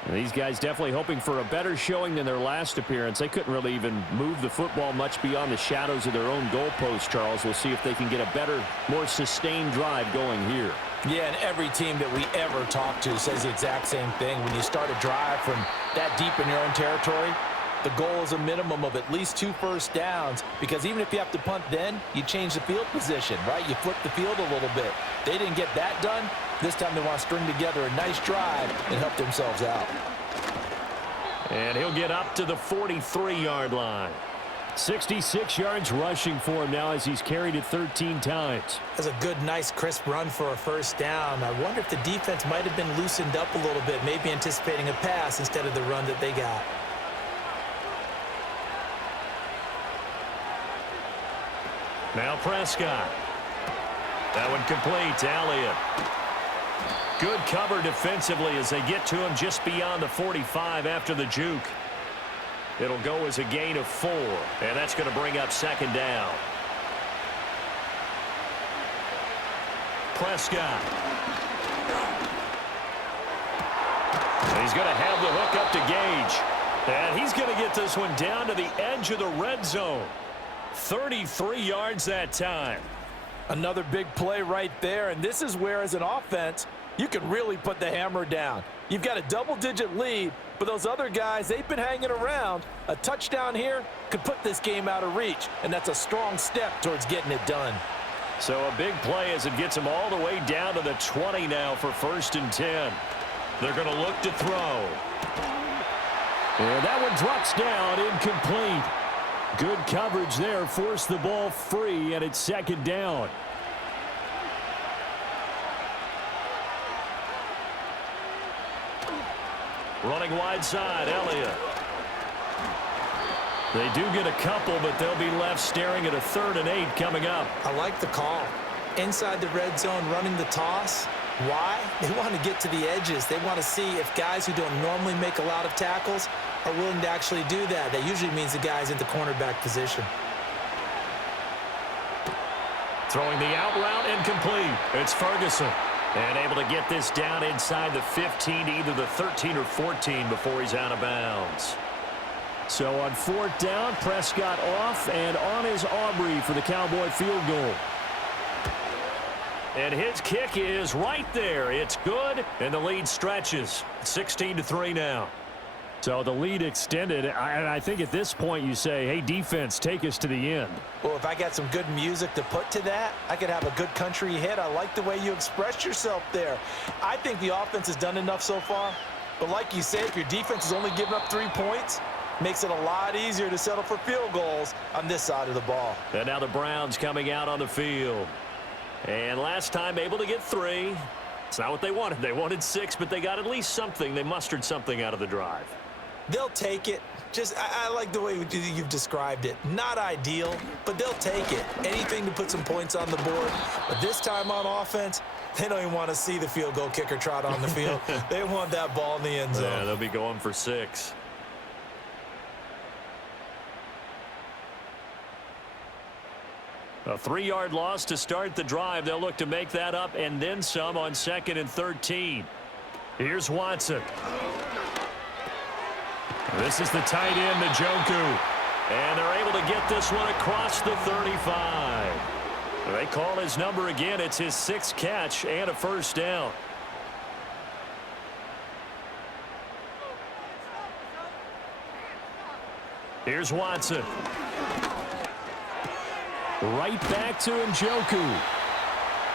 And these guys definitely hoping for a better showing than their last appearance. They couldn't really even move the football much beyond the shadows of their own goalpost, Charles. We'll see if they can get a better, more sustained drive going here. Yeah, and every team that we ever talk to says the exact same thing. When you start a drive from that deep in your own territory, the goal is a minimum of at least 2 first downs, because even if you have to punt then, you change the field position, right? You flip the field a little bit. They didn't get that done. This time they want to string together a nice drive and help themselves out. And he'll get up to the 43-yard line. 66 yards rushing for him now as he's carried it 13 times. That's a good, nice, crisp run for a first down. I wonder if the defense might have been loosened up a little bit, maybe anticipating a pass instead of the run that they got. Now Prescott. That one complete to Elliott. Good cover defensively as they get to him just beyond the 45 after the juke. It'll go as a gain of 4, and that's going to bring up second down. Prescott. He's going to have the hook up to Gage. And he's going to get this one down to the edge of the red zone. 33 yards that time. Another big play right there, and this is where, as an offense, you can really put the hammer down. You've got a double-digit lead, but those other guys, they've been hanging around. A touchdown here could put this game out of reach, and that's a strong step towards getting it done. So a big play as it gets them all the way down to the 20 now for 1st and 10. They're going to look to throw. And that one drops down, incomplete. Good coverage there, forced the ball free, and it's 2nd down. Running wide side, Elliott. They do get a couple, but they'll be left staring at a 3rd and 8 coming up. I like the call. Inside the red zone, running the toss. Why? They want to get to the edges. They want to see if guys who don't normally make a lot of tackles are willing to actually do that. That usually means the guy's in the cornerback position. Throwing the out route, incomplete. It's Ferguson. And able to get this down inside the 15 to either the 13 or 14 before he's out of bounds. So on 4th down, Prescott off, and on is Aubrey for the Cowboy field goal. And his kick is right there. It's good, and the lead stretches. 16-3 now. So the lead extended, and I think at this point you say, hey, defense, take us to the end. Well, if I got some good music to put to that, I could have a good country hit. I like the way you expressed yourself there. I think the offense has done enough so far. But like you said, if your defense is only giving up 3 points, makes it a lot easier to settle for field goals on this side of the ball. And now the Browns coming out on the field. And last time able to get 3. It's not what they wanted. They wanted 6, but they got at least something. They mustered something out of the drive. They'll take it. I like the way you've described it. Not ideal, but they'll take it. Anything to put some points on the board. But this time on offense, they don't even want to see the field goal kicker trot on the field. They want that ball in the end zone. Yeah, they'll be going for 6. A 3-yard loss to start the drive. They'll look to make that up and then some on 2nd and 13. Here's Watson. This is the tight end, Njoku. And they're able to get this one across the 35. They call his number again. It's his 6th catch and a 1st down. Here's Watson. Right back to Njoku.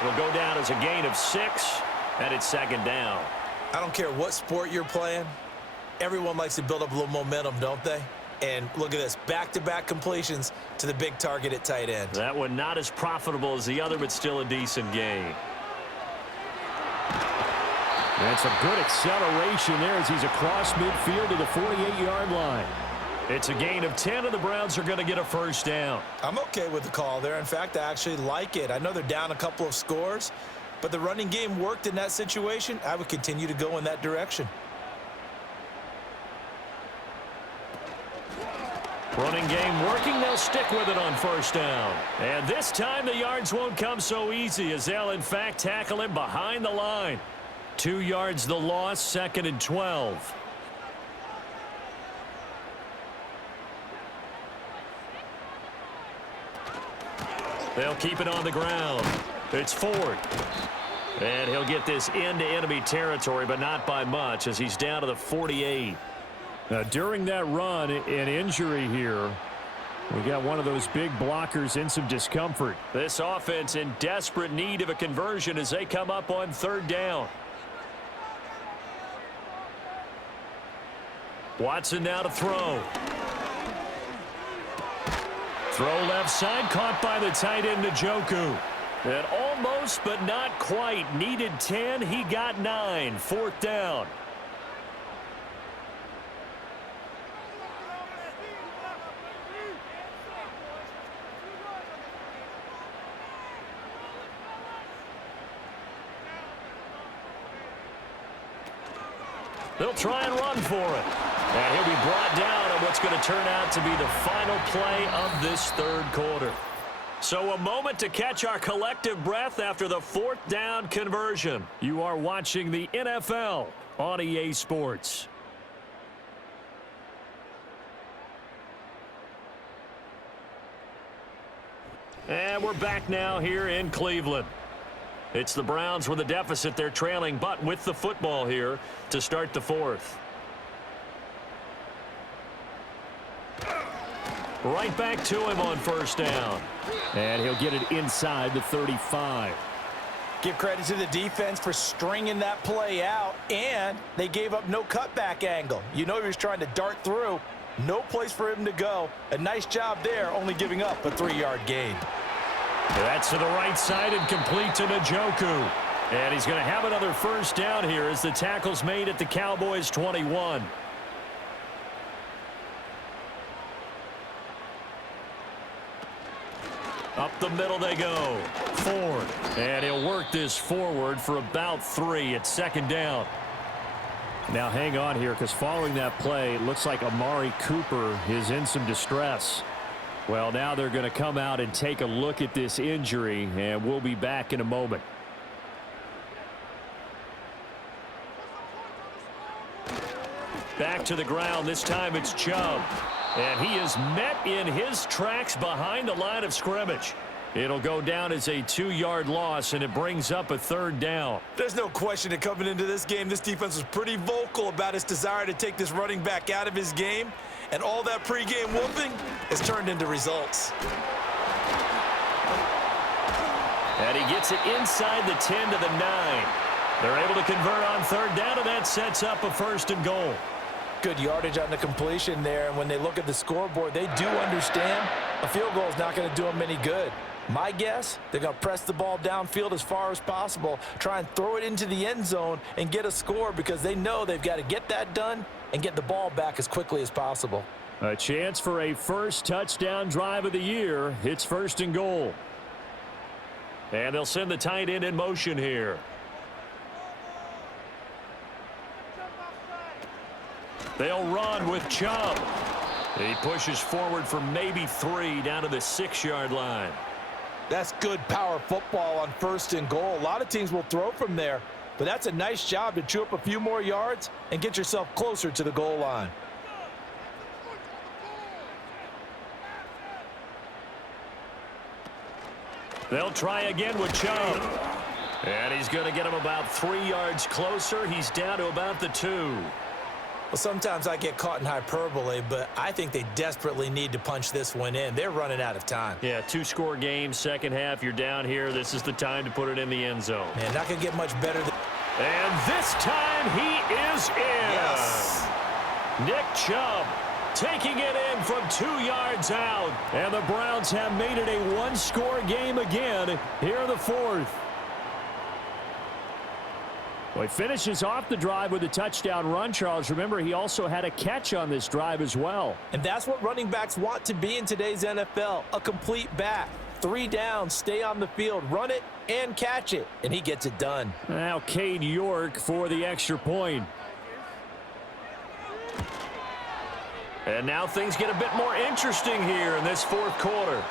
It'll go down as a gain of 6, and it's 2nd down. I don't care what sport you're playing. Everyone likes to build up a little momentum, don't they? And look at this, back-to-back completions to the big target at tight end. That one not as profitable as the other, but still a decent gain. And some good acceleration there as he's across midfield to the 48-yard line. It's a gain of 10, and the Browns are going to get a 1st down. I'm okay with the call there. In fact, I actually like it. I know they're down a couple of scores, but the running game worked in that situation. I would continue to go in that direction. Running game working. They'll stick with it on 1st down. And this time the yards won't come so easy as they'll, in fact, tackle him behind the line. 2 yards the loss, 2nd and 12. They'll keep it on the ground. It's Ford. And he'll get this into enemy territory, but not by much as he's down to the 48. During that run, an injury here. We got one of those big blockers in some discomfort. This offense in desperate need of a conversion as they come up on 3rd down. Watson now to throw. Throw left side, caught by the tight end, Njoku. And almost, but not quite. Needed 10, he got 9. 4th down. They'll try and run for it. And he'll be brought down on what's going to turn out to be the final play of this 3rd quarter. So a moment to catch our collective breath after the 4th down conversion. You are watching the NFL on EA Sports. And we're back now here in Cleveland. It's the Browns with a deficit. They're trailing, but with the football here to start the fourth. Right back to him on first down. And he'll get it inside the 35. Give credit to the defense for stringing that play out, and they gave up no cutback angle. You know he was trying to dart through. No place for him to go. A nice job there, only giving up a 3-yard gain. That's to the right side and complete to Njoku. And he's going to have another first down here as the tackle's made at the Cowboys 21. Up the middle they go. Ford. And he'll work this forward for about 3 at second down. Now hang on here, because following that play, it looks like Amari Cooper is in some distress. Well, now they're going to come out and take a look at this injury, and we'll be back in a moment. Back to the ground. This time it's Chubb. And he is met in his tracks behind the line of scrimmage. It'll go down as a 2-yard loss, and it brings up a third down. There's no question that coming into this game, this defense was pretty vocal about its desire to take this running back out of his game. And all that pregame whooping has turned into results. And he gets it inside the 10 to the 9. They're able to convert on third down, and that sets up a first and goal. Good yardage on the completion there, and when they look at the scoreboard, they do understand a field goal is not going to do them any good. My guess, they're going to press the ball downfield as far as possible, try and throw it into the end zone and get a score, because they know they've got to get that done and get the ball back as quickly as possible. A chance for a first touchdown drive of the year. It's first and goal. And they'll send the tight end in motion here. They'll run with Chubb. He pushes forward for maybe 3 down to the 6-yard line. That's good power football on first and goal. A lot of teams will throw from there, but that's a nice job to chew up a few more yards and get yourself closer to the goal line. They'll try again with Chubb. And he's going to get him about 3 yards closer. He's down to about the 2. Well, sometimes I get caught in hyperbole, but I think they desperately need to punch this one in. They're running out of time. Yeah, 2-score game, second half. You're down here. This is the time to put it in the end zone. Man, not going to get much better than... And this time he is in. Yes. Nick Chubb taking it in from 2 yards out. And the Browns have made it a 1-score game again here in the fourth. Well, he finishes off the drive with a touchdown run, Charles. Remember, he also had a catch on this drive as well. And that's what running backs want to be in today's NFL, a complete back. 3 downs, stay on the field, run it, and catch it. And he gets it done. Now Cade York for the extra point. And now things get a bit more interesting here in this fourth quarter.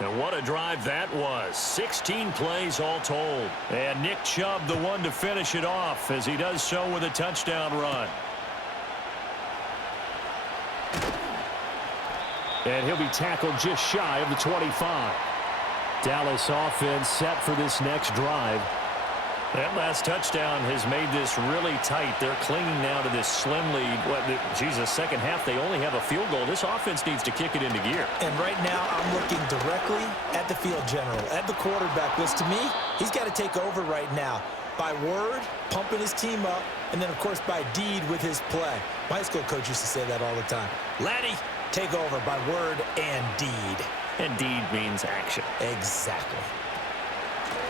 And what a drive that was. 16 plays all told. And Nick Chubb the one to finish it off as he does so with a touchdown run. And he'll be tackled just shy of the 25. Dallas offense set for this next drive. That last touchdown has made this really tight. They're clinging now to this slim lead. Second half, they only have a field goal. This offense needs to kick it into gear. And right now, I'm looking directly at the field general, at the quarterback. Because to me, he's got to take over right now. By word, pumping his team up, and then, of course, by deed with his play. My high school coach used to say that all the time. Laddie, take over by word and deed. And deed means action. Exactly.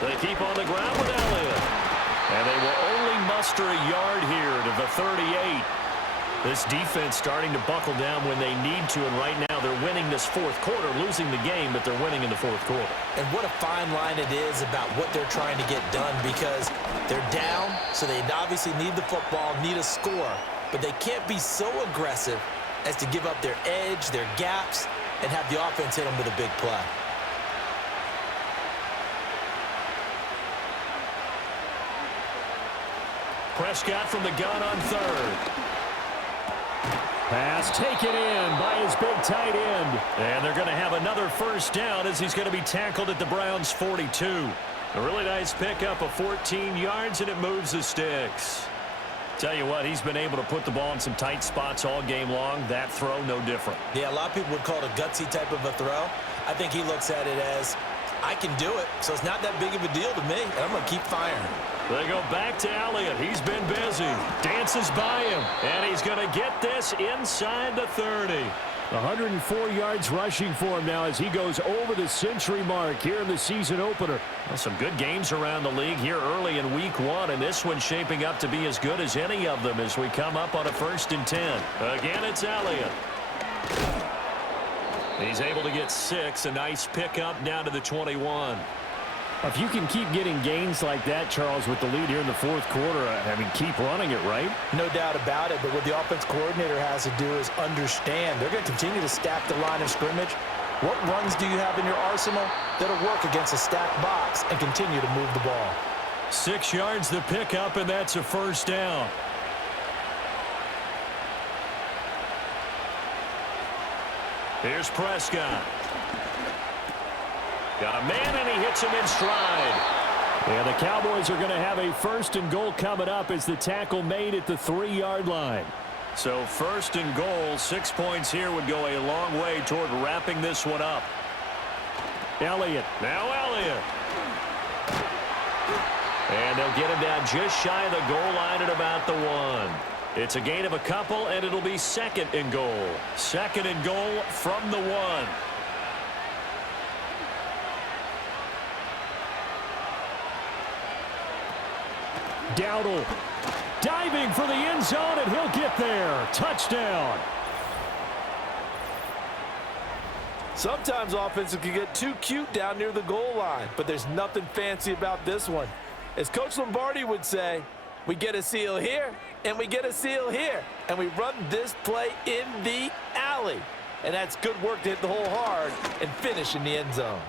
They keep on the ground with Elliott. And they will only muster a yard here to the 38. This defense starting to buckle down when they need to, and right now they're winning this fourth quarter, losing the game, but they're winning in the fourth quarter. And what a fine line it is about what they're trying to get done, because they're down, so they obviously need the football, need a score, but they can't be so aggressive as to give up their edge, their gaps, and have the offense hit them with a big play. Prescott from the gun on third. Pass taken in by his big tight end. And they're going to have another first down as he's going to be tackled at the Browns' 42. A really nice pickup of 14 yards, and it moves the sticks. Tell you what, he's been able to put the ball in some tight spots all game long. That throw, no different. Yeah, a lot of people would call it a gutsy type of a throw. I think he looks at it as, I can do it, so it's not that big of a deal to me, and I'm going to keep firing. They go back to Elliott. He's been busy. Dances by him, and he's going to get this inside the 30. 104 yards rushing for him now as he goes over the century mark here in the season opener. Well, some good games around the league here early in week 1, and this one's shaping up to be as good as any of them as we come up on a 1st and 10. Again, it's Elliott. He's able to get 6, a nice pickup down to the 21. If you can keep getting gains like that, Charles, with the lead here in the 4th quarter, I mean, keep running it, right? No doubt about it, but what the offense coordinator has to do is understand they're going to continue to stack the line of scrimmage. What runs do you have in your arsenal that'll work against a stacked box and continue to move the ball? 6 yards the pickup, and that's a first down. Here's Prescott. Got a man, and he hits him in stride. And the Cowboys are going to have a 1st and goal coming up as the tackle made at the 3-yard line. So 1st and goal, 6 points here would go a long way toward wrapping this one up. Elliott. Now Elliott. And they'll get him down just shy of the goal line at about the 1. It's a gain of a couple, and it'll be 2nd and goal. 2nd and goal from the 1. Dowdle diving for the end zone, and he'll get there. Touchdown. Sometimes offenses can get too cute down near the goal line, but there's nothing fancy about this one. As Coach Lombardi would say, we get a seal here, and we get a seal here, and we run this play in the alley. And that's good work to hit the hole hard and finish in the end zone.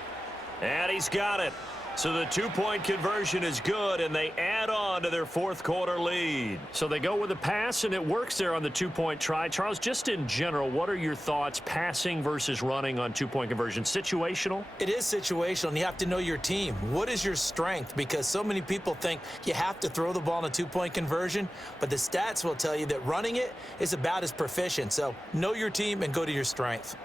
And he's got it. So the 2-point conversion is good, and they add on to their 4th quarter lead. So they go with a pass, and it works there on the 2-point try. Charles, just in general, what are your thoughts passing versus running on 2-point conversion? Situational? It is situational, and you have to know your team. What is your strength? Because so many people think you have to throw the ball in a 2-point conversion, but the stats will tell you that running it is about as proficient. So know your team and go to your strength.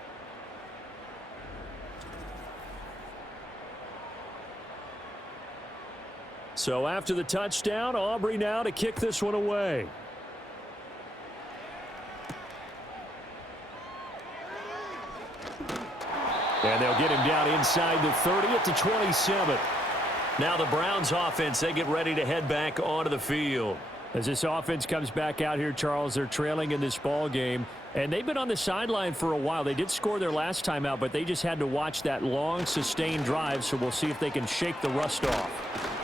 So after the touchdown, Aubrey now to kick this one away. And they'll get him down inside the 30 at the 27. Now the Browns offense, they get ready to head back onto the field. As this offense comes back out here, Charles, they're trailing in this ball game. And they've been on the sideline for a while. They did score their last time out, but they just had to watch that long, sustained drive. So we'll see if they can shake the rust off.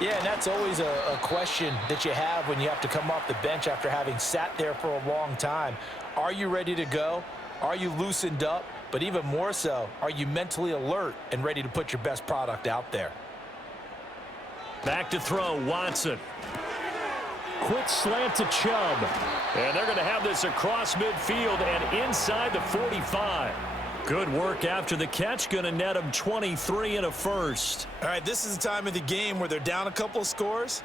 Yeah, and that's always a question that you have when you have to come off the bench after having sat there for a long time. Are you ready to go? Are you loosened up? But even more so, are you mentally alert and ready to put your best product out there? Back to throw, Watson. Quick slant to Chubb. And they're going to have this across midfield and inside the 45. Good work after the catch. Going to net them 23 and a first. All right, this is the time of the game where they're down a couple of scores,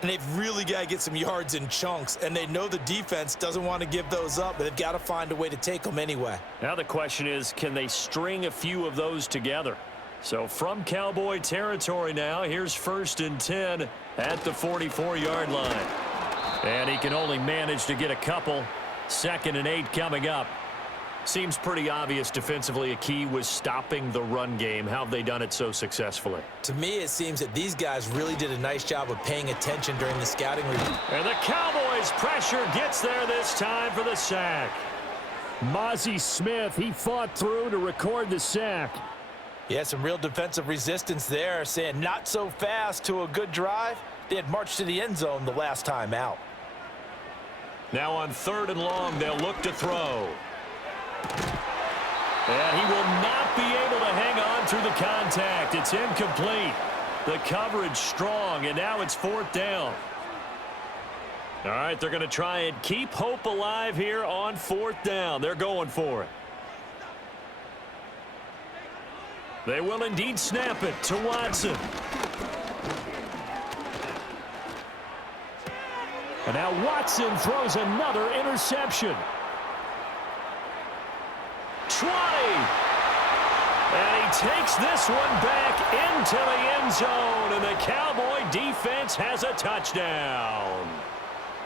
and they've really got to get some yards in chunks, and they know the defense doesn't want to give those up, but they've got to find a way to take them anyway. Now the question is, can they string a few of those together? So from Cowboy territory now, here's 1st and 10 at the 44-yard line. And he can only manage to get a couple. 2nd and 8 coming up. Seems pretty obvious defensively a key was stopping the run game. How have they done it so successfully? To me, it seems that these guys really did a nice job of paying attention during the scouting review. And the Cowboys pressure gets there this time for the sack. Mozzie Smith, he fought through to record the sack. Yeah, some real defensive resistance there, saying not so fast to a good drive. They had marched to the end zone the last time out. Now on 3rd and long, they'll look to throw. And he will not be able to hang on through the contact. It's incomplete. The coverage strong, and now it's 4th down. All right, they're going to try and keep hope alive here on 4th down. They're going for it. They will indeed snap it to Watson. And now Watson throws another interception. 20. And he takes this one back into the end zone, and the Cowboy defense has a touchdown.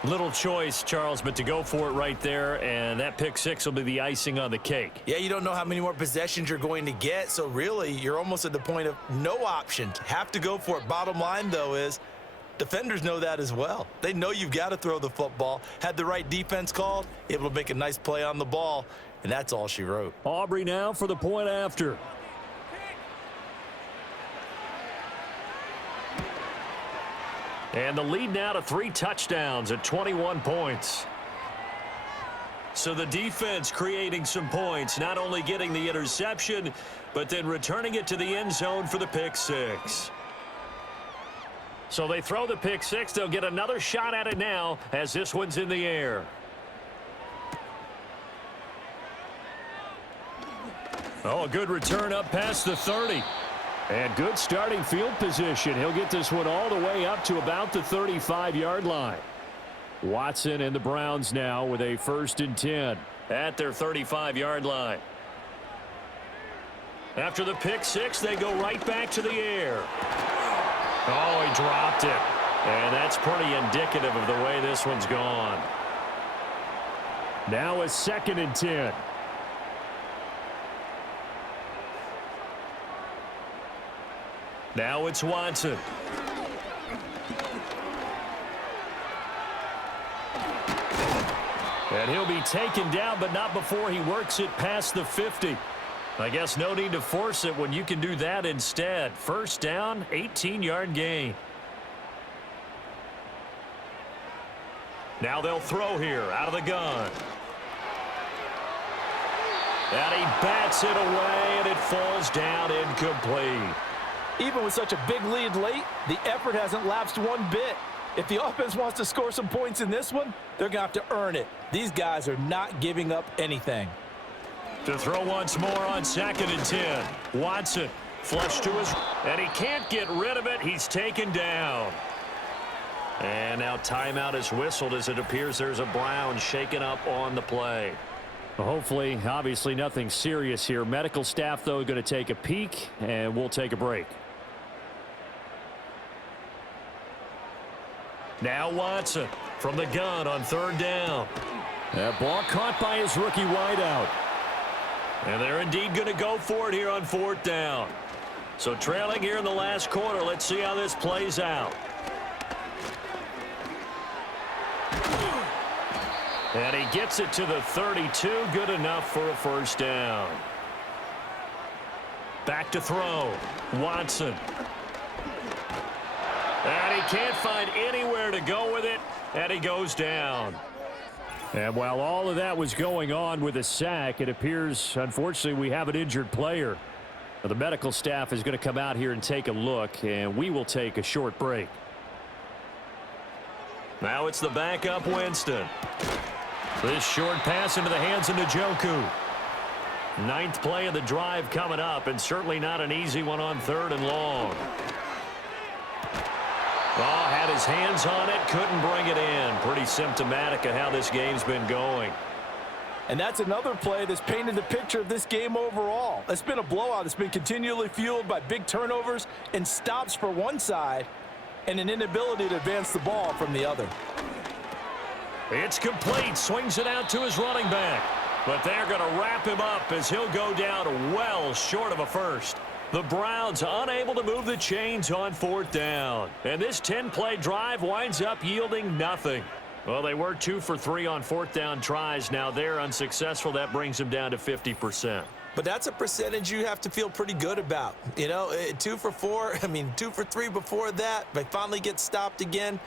Little choice, Charles, but to go for it right there, and that pick six will be the icing on the cake. Yeah, you don't know how many more possessions you're going to get, so really you're almost at the point of no option. Have to go for it. Bottom line, though, is defenders know that as well. They know you've got to throw the football. Had the right defense called, able to make a nice play on the ball, and that's all she wrote. Aubrey now for the point after. And the lead now to 3 touchdowns at 21 points. So the defense creating some points, not only getting the interception, but then returning it to the end zone for the pick six. So they throw the pick six. They'll get another shot at it now as this one's in the air. Oh, a good return up past the 30. And good starting field position. He'll get this one all the way up to about the 35-yard line. Watson and the Browns now with a 1st and 10. At their 35-yard line. After the pick six, they go right back to the air. Oh, he dropped it. And that's pretty indicative of the way this one's gone. Now a 2nd and 10. Now it's Watson. And he'll be taken down, but not before he works it past the 50. I guess no need to force it when you can do that instead. 1st down, 18-yard gain. Now they'll throw here out of the gun. And he bats it away, and it falls down incomplete. Even with such a big lead late, the effort hasn't lapsed one bit. If the offense wants to score some points in this one, they're going to have to earn it. These guys are not giving up anything. To throw once more on 2nd and 10. Watson flushed to his, and he can't get rid of it. He's taken down. And now timeout is whistled as it appears there's a Brown shaken up on the play. Well, hopefully, obviously nothing serious here. Medical staff, though, going to take a peek, and we'll take a break. Now Watson from the gun on 3rd down. That ball caught by his rookie wideout. And they're indeed going to go for it here on 4th down. So trailing here in the last quarter. Let's see how this plays out. And he gets it to the 32. Good enough for a 1st down. Back to throw. Watson. And he can't find anywhere to go with it. And he goes down. And while all of that was going on with a sack, it appears, unfortunately, we have an injured player. Now, the medical staff is going to come out here and take a look, and we will take a short break. Now it's the backup Winston. This short pass into the hands of Njoku. 9th play of the drive coming up, and certainly not an easy one on 3rd and long. Oh, had his hands on it, couldn't bring it in. Pretty symptomatic of how this game's been going. And that's another play that's painted the picture of this game overall. It's been a blowout. It's been continually fueled by big turnovers and stops for one side and an inability to advance the ball from the other. It's complete. Swings it out to his running back. But they're going to wrap him up as he'll go down well short of a 1st. The Browns unable to move the chains on 4th down. And this 10-play drive winds up yielding nothing. Well, they were 2 for 3 on 4th down tries. Now they're unsuccessful. That brings them down to 50%. But that's a percentage you have to feel pretty good about. You know, 2 for 4, 2 for 3 before that. They finally get stopped again.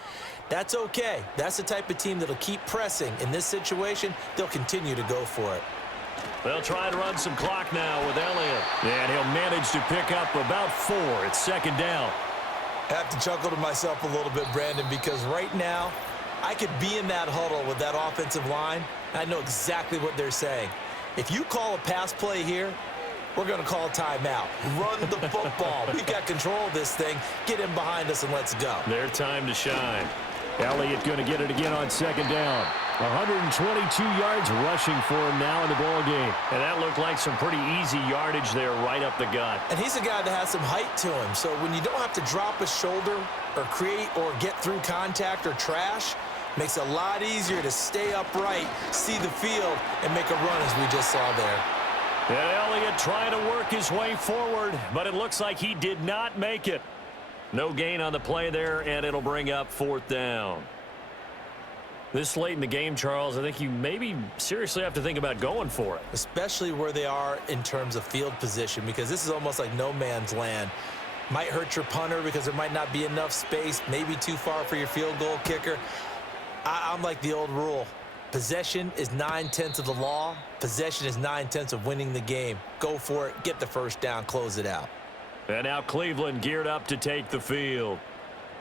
That's okay. That's the type of team that'll keep pressing. In this situation, they'll continue to go for it. They'll try to run some clock now with Elliott. And he'll manage to pick up about 4. It's 2nd down. I have to chuckle to myself a little bit, Brandon, because right now, I could be in that huddle with that offensive line. I know exactly what they're saying. If you call a pass play here, we're going to call a timeout. Run the football. We've got control of this thing. Get him behind us and let's go. Their time to shine. Elliott going to get it again on second down. 122 yards rushing for him now in the ball game. And that looked like some pretty easy yardage there right up the gut. And he's a guy that has some height to him. So when you don't have to drop a shoulder or create or get through contact or trash, makes it a lot easier to stay upright, see the field, and make a run as we just saw there. And Elliott trying to work his way forward, but it looks like he did not make it. No gain on the play there, and it'll bring up fourth down. This late in the game, Charles, I think you maybe seriously have to think about going for it. Especially where they are in terms of field position, because this is almost like no man's land. Might hurt your punter because there might not be enough space, maybe too far for your field goal kicker. I'm like the old rule. Possession is 9/10 of the law. Possession is 9/10 of winning the game. Go for it. Get the first down. Close it out. And now Cleveland geared up to take the field.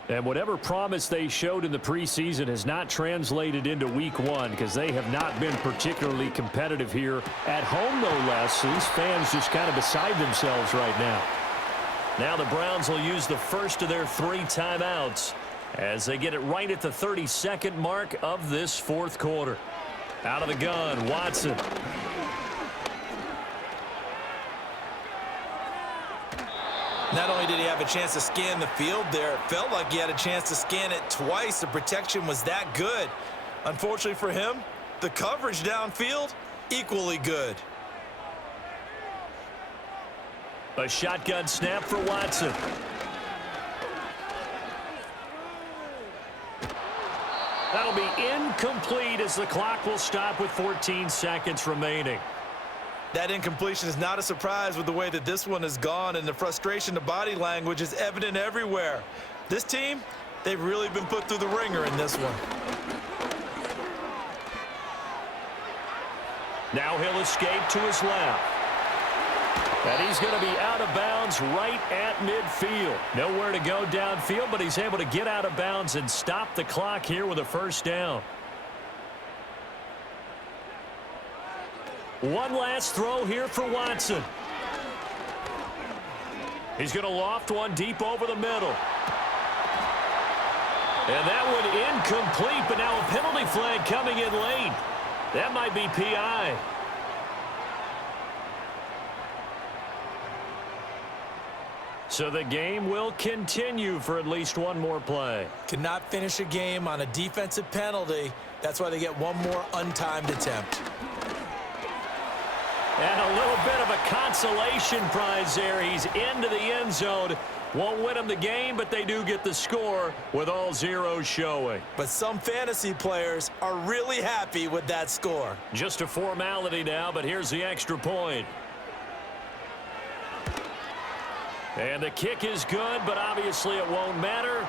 And whatever promise they showed in the preseason has not translated into week one because they have not been particularly competitive here at home, no less. These fans just kind of beside themselves right now. Now the Browns will use the first of their 3 timeouts as they get it right at the 32nd mark of this fourth quarter. Out of the gun, Watson. Not only did he have a chance to scan the field there, it felt like he had a chance to scan it twice. The protection was that good. Unfortunately for him, the coverage downfield, equally good. A shotgun snap for Watson. That'll be incomplete as the clock will stop with 14 seconds remaining. That incompletion is not a surprise with the way that this one has gone, and the frustration, the body language is evident everywhere. This team, they've really been put through the ringer in this one. Now he'll escape to his left. And he's going to be out of bounds right at midfield. Nowhere to go downfield, but he's able to get out of bounds and stop the clock here with a first down. One last throw here for Watson. He's going to loft one deep over the middle. And that one incomplete, but now a penalty flag coming in late. That might be PI. So the game will continue for at least one more play. Cannot finish a game on a defensive penalty. That's why they get one more untimed attempt. And a little bit of a consolation prize there. He's into the end zone. Won't win him the game, but they do get the score with all zeros showing. But some fantasy players are really happy with that score. Just a formality now, but here's the extra point. And the kick is good, but obviously it won't matter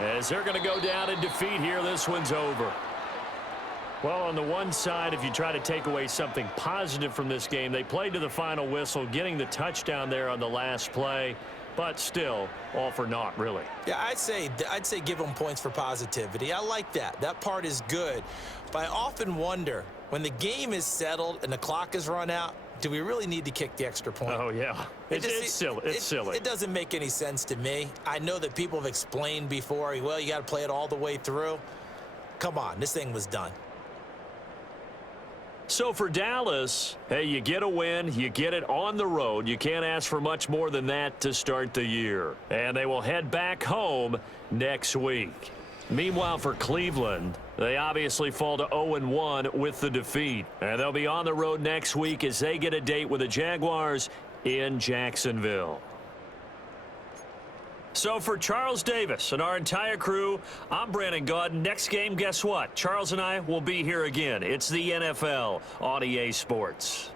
as they're going to go down in defeat here. This one's over. Well, on the one side, if you try to take away something positive from this game, they played to the final whistle, getting the touchdown there on the last play, but still, all for naught, really. Yeah, I'd say give them points for positivity. I like that. That part is good. But I often wonder, when the game is settled and the clock is run out, do we really need to kick the extra point? Oh, yeah. It's silly. It's silly. It doesn't make any sense to me. I know that people have explained before, well, you got to play it all the way through. Come on, this thing was done. So for Dallas, hey, you get a win, you get it on the road. You can't ask for much more than that to start the year. And they will head back home next week. Meanwhile, for Cleveland, they obviously fall to 0-1 with the defeat. And they'll be on the road next week as they get a date with the Jaguars in Jacksonville. So for Charles Davis and our entire crew, I'm Brandon Gaudin. Next game, guess what? Charles and I will be here again. It's the NFL on EA Sports.